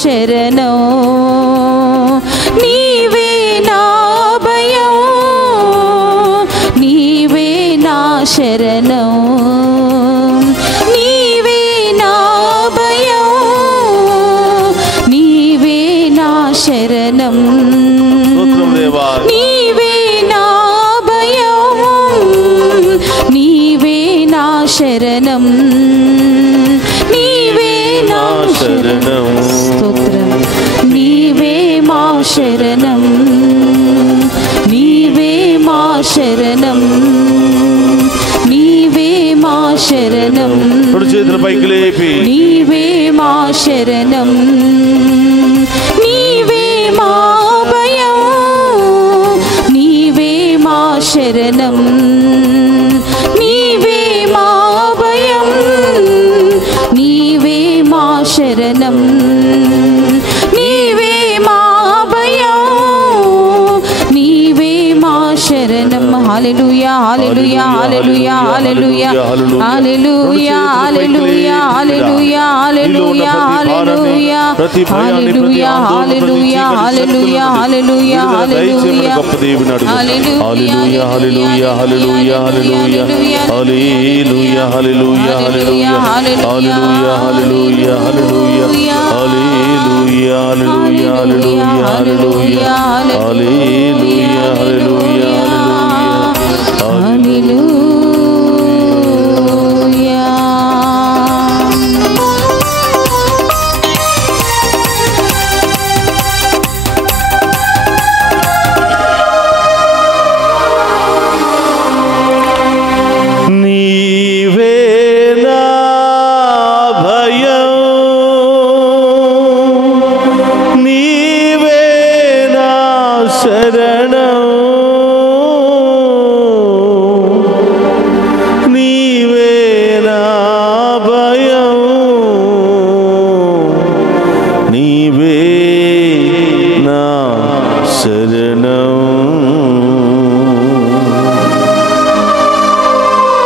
శరణం, నీవే నా భయం, నీవే నా శరణం, నీవే నా భయం, నీవే నా శరణం, నీవే నా భయం, నీవే నా శరణం, నీవే నా శరణం. స్తోత్రం. నీవే మా శరణం, నీవే మా శరణం, నీవే మా శరణం, చేతుల పైకి లేపి నీవే మా శరణం, నీవే మా భయం, నీవే మా శరణం, నీవే మా భయం, నీవే మా శరణం, నీవే మా భయం, నీవే మా శరణం. హల్లెలూయా హల్లెలూయా హల్లెలూయా హల్లెలూయా హల్లెలూయా హల్లెలూయా హల్లెలూయా హల్లెలూయా హల్లెలూయా హల్లెలూయా హల్లెలూయా హల్లెలూయా హల్లెలూయా హల్లెలూయా గొప్ప దేవుని అడుగు. హల్లెలూయా హల్లెలూయా హల్లెలూయా హల్లెలూయా హల్లెలూయా హల్లెలూయా హల్లెలూయా హల్లెలూయా హల్లెలూయా హల్లెలూయా హల్లెలూయా హల్లెలూయా హల్లెలూయా హల్లెలూయా హల్లెలూయా హల్లెలూయా నీవే నా భయం, నీవే నా శరణం, నీవే నా భయం, నీవే నా శరణం.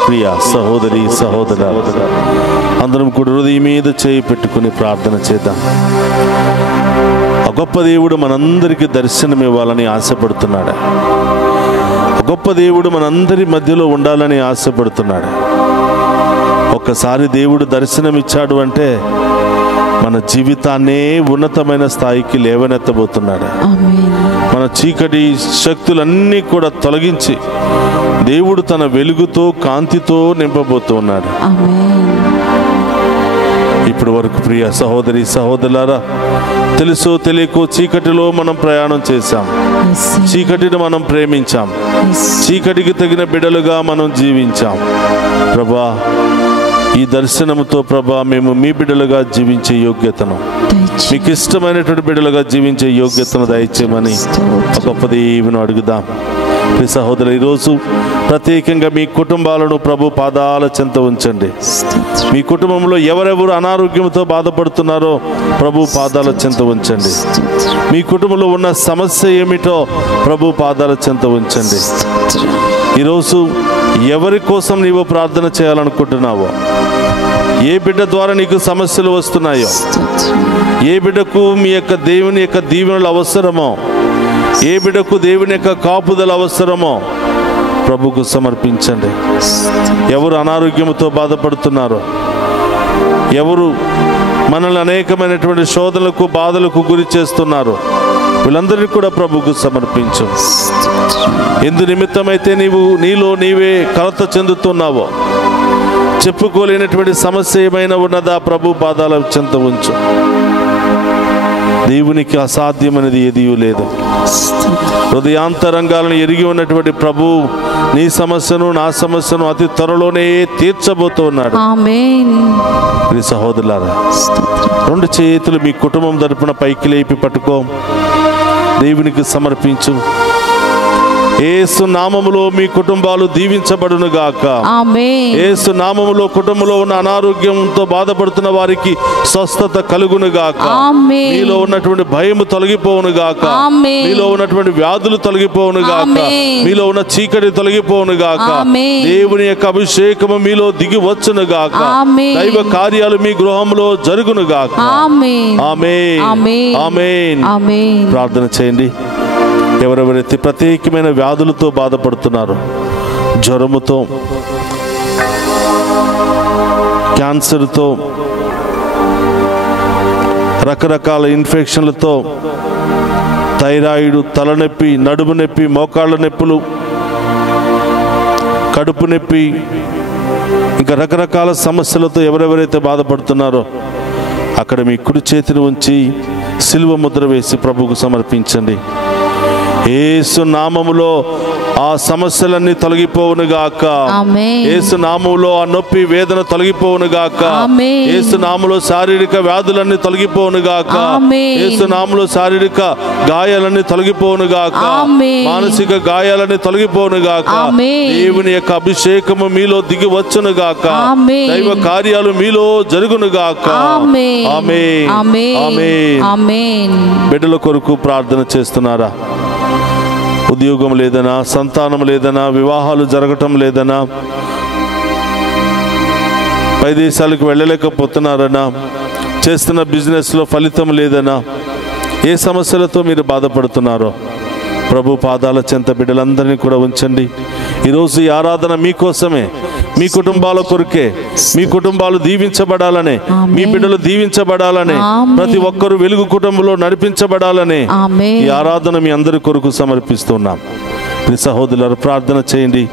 ప్రియ సహోదరి సహోదర, అందరం కూడా హృదయం మీద చేయి పెట్టుకుని ప్రార్థన చేద్దాం. ఆ గొప్ప దేవుడు మనందరికీ దర్శనం ఇవ్వాలని ఆశపడుతున్నాడు. ఆ గొప్ప దేవుడు మనందరి మధ్యలో ఉండాలని ఆశపడుతున్నాడు. ఒక్కసారి దేవుడు దర్శనం ఇచ్చాడు అంటే మన జీవితాన్నే ఉన్నతమైన స్థాయికి లేవనెత్తబోతున్నాడు. మన చీకటి శక్తులన్నీ కూడా తొలగించి దేవుడు తన వెలుగుతో కాంతితో నింపబోతున్నాడు. ఇప్పటి వరకు ప్రియ సహోదరి సహోదరులారా, తెలుసో తెలియకో చీకటిలో మనం ప్రయాణం చేశాం, చీకటిని మనం ప్రేమించాం, చీకటికి తగిన బిడ్డలుగా మనం జీవించాం. ప్రభా, ఈ దర్శనంతో ప్రభా మేము మీ బిడ్డలుగా జీవించే యోగ్యతను, మీకు ఇష్టమైనటువంటి బిడ్డలుగా జీవించే యోగ్యతను దయచేయమని గొప్ప దేవుని అడుగుదాం. ప్రియ సహోదరు, ఈరోజు ప్రత్యేకంగా మీ కుటుంబాలను ప్రభు పాదాల చెంత ఉంచండి. మీ కుటుంబంలో ఎవరెవరు అనారోగ్యంతో బాధపడుతున్నారో ప్రభు పాదాల చెంత ఉంచండి. మీ కుటుంబంలో ఉన్న సమస్య ఏమిటో ప్రభు పాదాల చెంత ఉంచండి. ఈరోజు ఎవరి కోసం నీవు ప్రార్థన చేయాలనుకుంటున్నావో, ఏ బిడ్డ ద్వారా నీకు సమస్యలు వస్తున్నాయో, ఏ బిడ్డకు మీ యొక్క దేవుని యొక్క దీవెనలు అవసరమో, ఏ బిడ్డకు దేవుని యొక్క కాపుదల అవసరమో ప్రభుకు సమర్పించండి. ఎవరు అనారోగ్యంతో బాధపడుతున్నారో, ఎవరు మనల్ని అనేకమైనటువంటి శోధనలకు బాధలకు గురి చేస్తున్నారో వీళ్ళందరినీ కూడా ప్రభుకు సమర్పించు. ఎందు నిమిత్తమైతే నీలో నీవే కలత చెందుతున్నావో, చెప్పుకోలేనటువంటి సమస్య ఏమైనా ఉన్నదా ప్రభు పాదాల చెంత ఉంచు. దేవునికి అసాధ్యమైనది ఏదీ లేదు. హృదయాంతరంగాలను ఎరిగి ఉన్నటువంటి ప్రభు నీ సమస్యను నా సమస్యను అతి త్వరలోనే తీర్చబోతున్నాడు. సహోదరులారా, రెండు చేతులు మీ కుటుంబం తరపున పైకి లేపి పట్టుకో, దేవునికి సమర్పించు. యేసు నామములో మీ కుటుంబాలు దీవించబడును గాక. ఆమేన్. యేసు నామములో కుటుంబంలో ఉన్న అనారోగ్యంతో బాధపడుతున్న వారికి స్వస్థత కలుగును గాక. ఆమేన్. మీలో ఉన్నటువంటి భయము తొలగిపోవును గాక. ఆమేన్. మీలో ఉన్నటువంటి వ్యాధులు తొలగిపోవును గాక. ఆమేన్. మీలో ఉన్న చీకటి తొలగిపోవును గాక. ఆమేన్. దేవుని యొక్క అభిషేకము మీలో దిగి వచ్చును గాక. ఆమేన్. దైవ కార్యాలు మీ గృహంలో జరుగును గాక. ఆమేన్. ఆమేన్. ఆమేన్. ఆమేన్. ఆమేన్. ప్రార్థన చేయండి. ఎవరెవరైతే ప్రత్యేకమైన వ్యాధులతో బాధపడుతున్నారో, జ్వరముతో, క్యాన్సర్తో, రకరకాల ఇన్ఫెక్షన్లతో, థైరాయిడ్, తలనొప్పి, నడుము నొప్పి, మోకాళ్ళ నొప్పులు, కడుపు నొప్పి, ఇంకా రకరకాల సమస్యలతో ఎవరెవరైతే బాధపడుతున్నారో అక్కడ మీ కుడి చేతిని ఉంచి సిలువ ముద్ర వేసి ప్రభువుకు సమర్పించండి. యేసు నామములో ఆ సమస్యలన్నీ తొలగిపోవును గాక. ఆమేన్. యేసు నామములో ఆ నొప్పి వేదన తొలగిపోవును గాక. ఆమేన్. యేసు నామములో శారీరక వ్యాధులన్నీ తొలగిపోవును గాక. ఆమేన్. యేసు నామములో శారీరక గాయాలన్నీ తొలగిపోవును గాక. ఆమేన్. మానసిక గాయాలన్నీ తొలగిపోవును గాక. ఆమేన్. దేవుని యొక్క అభిషేకము మీలో దిగి వచ్చును గాక. ఆమేన్. దైవ కార్యాలు మీలో జరుగును గాక. ఆమేన్. ఆమేన్. ఆమేన్. ఆమేన్. ఆమేన్. బిడ్డల కొరకు ప్రార్థన చేస్తున్నారా? ఉద్యోగం లేదనా, సంతానం లేదనా, వివాహాలు జరగటం లేదనా, పై దేశాలకు వెళ్ళలేకపోతున్నారనా, చేస్తున్న బిజినెస్లో ఫలితం లేదనా, ఏ సమస్యలతో మీరు బాధపడుతున్నారో ప్రభు పాదాల చెంత బిడ్డలందరినీ కూడా ఉంచండి. ఈరోజు ఈ ఆరాధన మీకోసమే, మీ కుటుంబాల కొరకే. మీ కుటుంబాలు దీవించబడాలనే, మీ బిడ్డలు దీవించబడాలనే, ప్రతి ఒక్కరూ వెలుగు కుటుంబంలో నడిపించబడాలనే ఈ ఆరాధన మీ అందరి కొరకు సమర్పిస్తున్నాం. మీ సహోదరులారా ప్రార్థన చేయండి.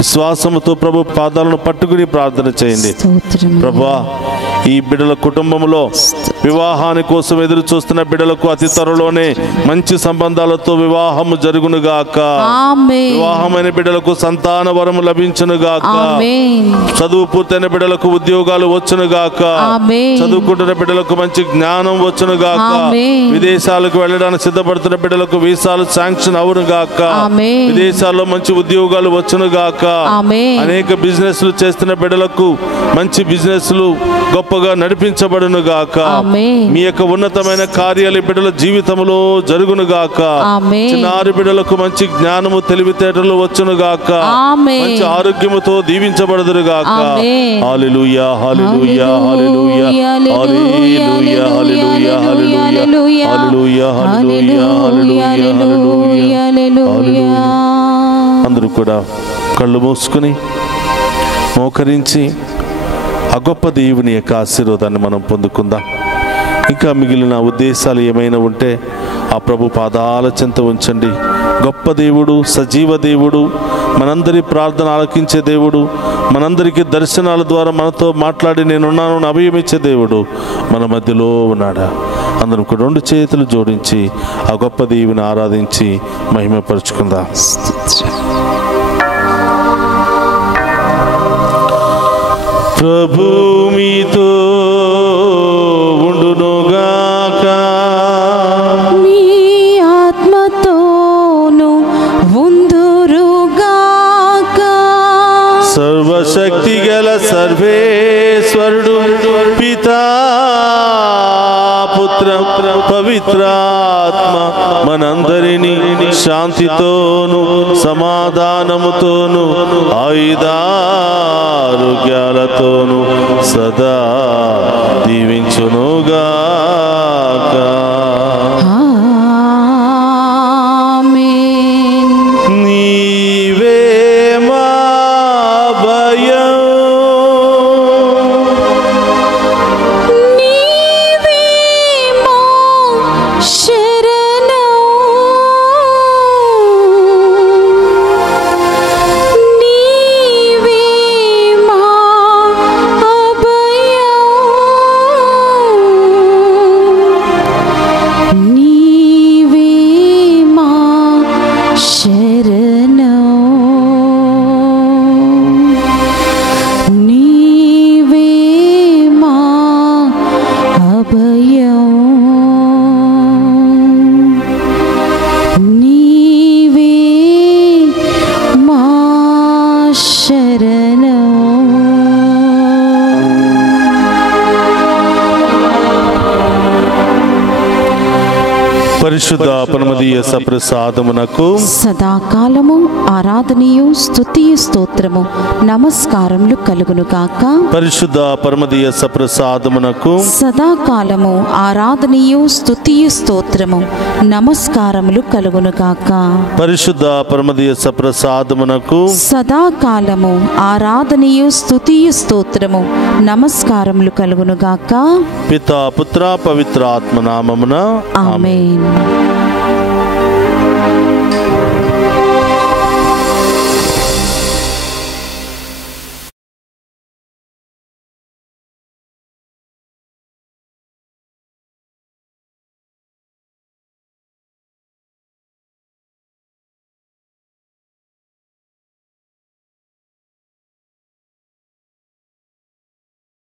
విశ్వాసముతో ప్రభు పాదాలను పట్టుకుని ప్రార్థన చేయండి. ప్రభువా, ఈ బిడ్డల కుటుంబంలో వివాహాని కోసం ఎదురు చూస్తున్న బిడ్డలకు అతి త్వరలోనే మంచి సంబంధాలతో వివాహము జరుగునుగాక. వివాహమైన బిడ్డలకు సంతాన వరము లభించునుగాక. చదువు పూర్తయిన బిడ్డలకు ఉద్యోగాలు వచ్చునుగాక. చదువుకుంటున్న బిడ్డలకు మంచి జ్ఞానం వచ్చునుగాక. విదేశాలకు వెళ్ళడానికి సిద్ధపడుతున్న బిడ్డలకు వీసాలు శాంక్షన్ అవునుగాక. విదేశాల్లో మంచి ఉద్యోగాలు వచ్చునుగాక. అనేక బిజినెస్లు చేస్తున్న బిడ్డలకు మంచి బిజినెస్లు గొప్పగా నడిపించబడును గాక. మీ యొక్క ఉన్నతమైన కార్యాలు బిడ్డల జీవితంలో జరుగును గాక. చిన్నారి బిడ్డలకు మంచి జ్ఞానము, తెలివితేటలు వచ్చును గాక. మంచి ఆరోగ్యముతో దీవించబడుదురు గాక. హల్లెలూయా, హల్లెలూయా, హల్లెలూయా, హల్లెలూయా, హల్లెలూయా, హల్లెలూయా, హల్లెలూయా, హల్లెలూయా, హల్లెలూయా. అందరూ కూడా కళ్ళు మూసుకుని మోకరించి ఆ గొప్ప దేవుని యొక్క ఆశీర్వాదాన్ని మనం పొందుకుందాం. ఇంకా మిగిలిన ఉద్దేశాలు ఏమైనా ఉంటే ఆ ప్రభు పాదాల చెంత ఉంచండి. గొప్ప దేవుడు, సజీవ దేవుడు, మనందరి ప్రార్థన ఆలకించే దేవుడు, మనందరికీ దర్శనాల ద్వారా మనతో మాట్లాడి నేనున్నాను అభయమిచ్చే దేవుడు మన మధ్యలో ఉన్నాడా? అందరం కూడా రెండు చేతులు జోడించి ఆ గొప్ప దేవుని ఆరాధించి మహిమపరుచుకుందాం. ప్రభు మీతో ఉండునుగాక. మీ ఆత్మతోను ఉందురుగాక. సర్వశక్తి గల సర్వేశ్వరుడు పితా, పుత్ర, పవిత్రాత్మ మనందరినీ శాంతితోను సమాధానముతోను ఆయుధారోగ్యాలతోను సదా దీవించునుగాక. ఆమేన్. నీవే మా భయం, నీవే మా శరణం, నీవే మా అభయం. పరిశుద్ధ పరమదీయ సప్రసాదమునకు సదాకాలము ఆరాధనీయు స్తుతియు స్తోత్రము నమస్కారములు కలుగును గాక. పరిశుద్ధ పరమదీయ సప్రసాదమునకు సదాకాలము ఆరాధనీయు స్తుతియు స్తోత్రము నమస్కారములు కలుగును గాక. పరిశుద్ధ పరమదీయ సప్రసాదమునకు సదాకాలము ఆరాధనీయు స్తుతియు స్తోత్రము నమస్కారములు కలుగును గాక. పితా పుత్ర పవిత్ర ఆత్మ నామమున ఆమేన్.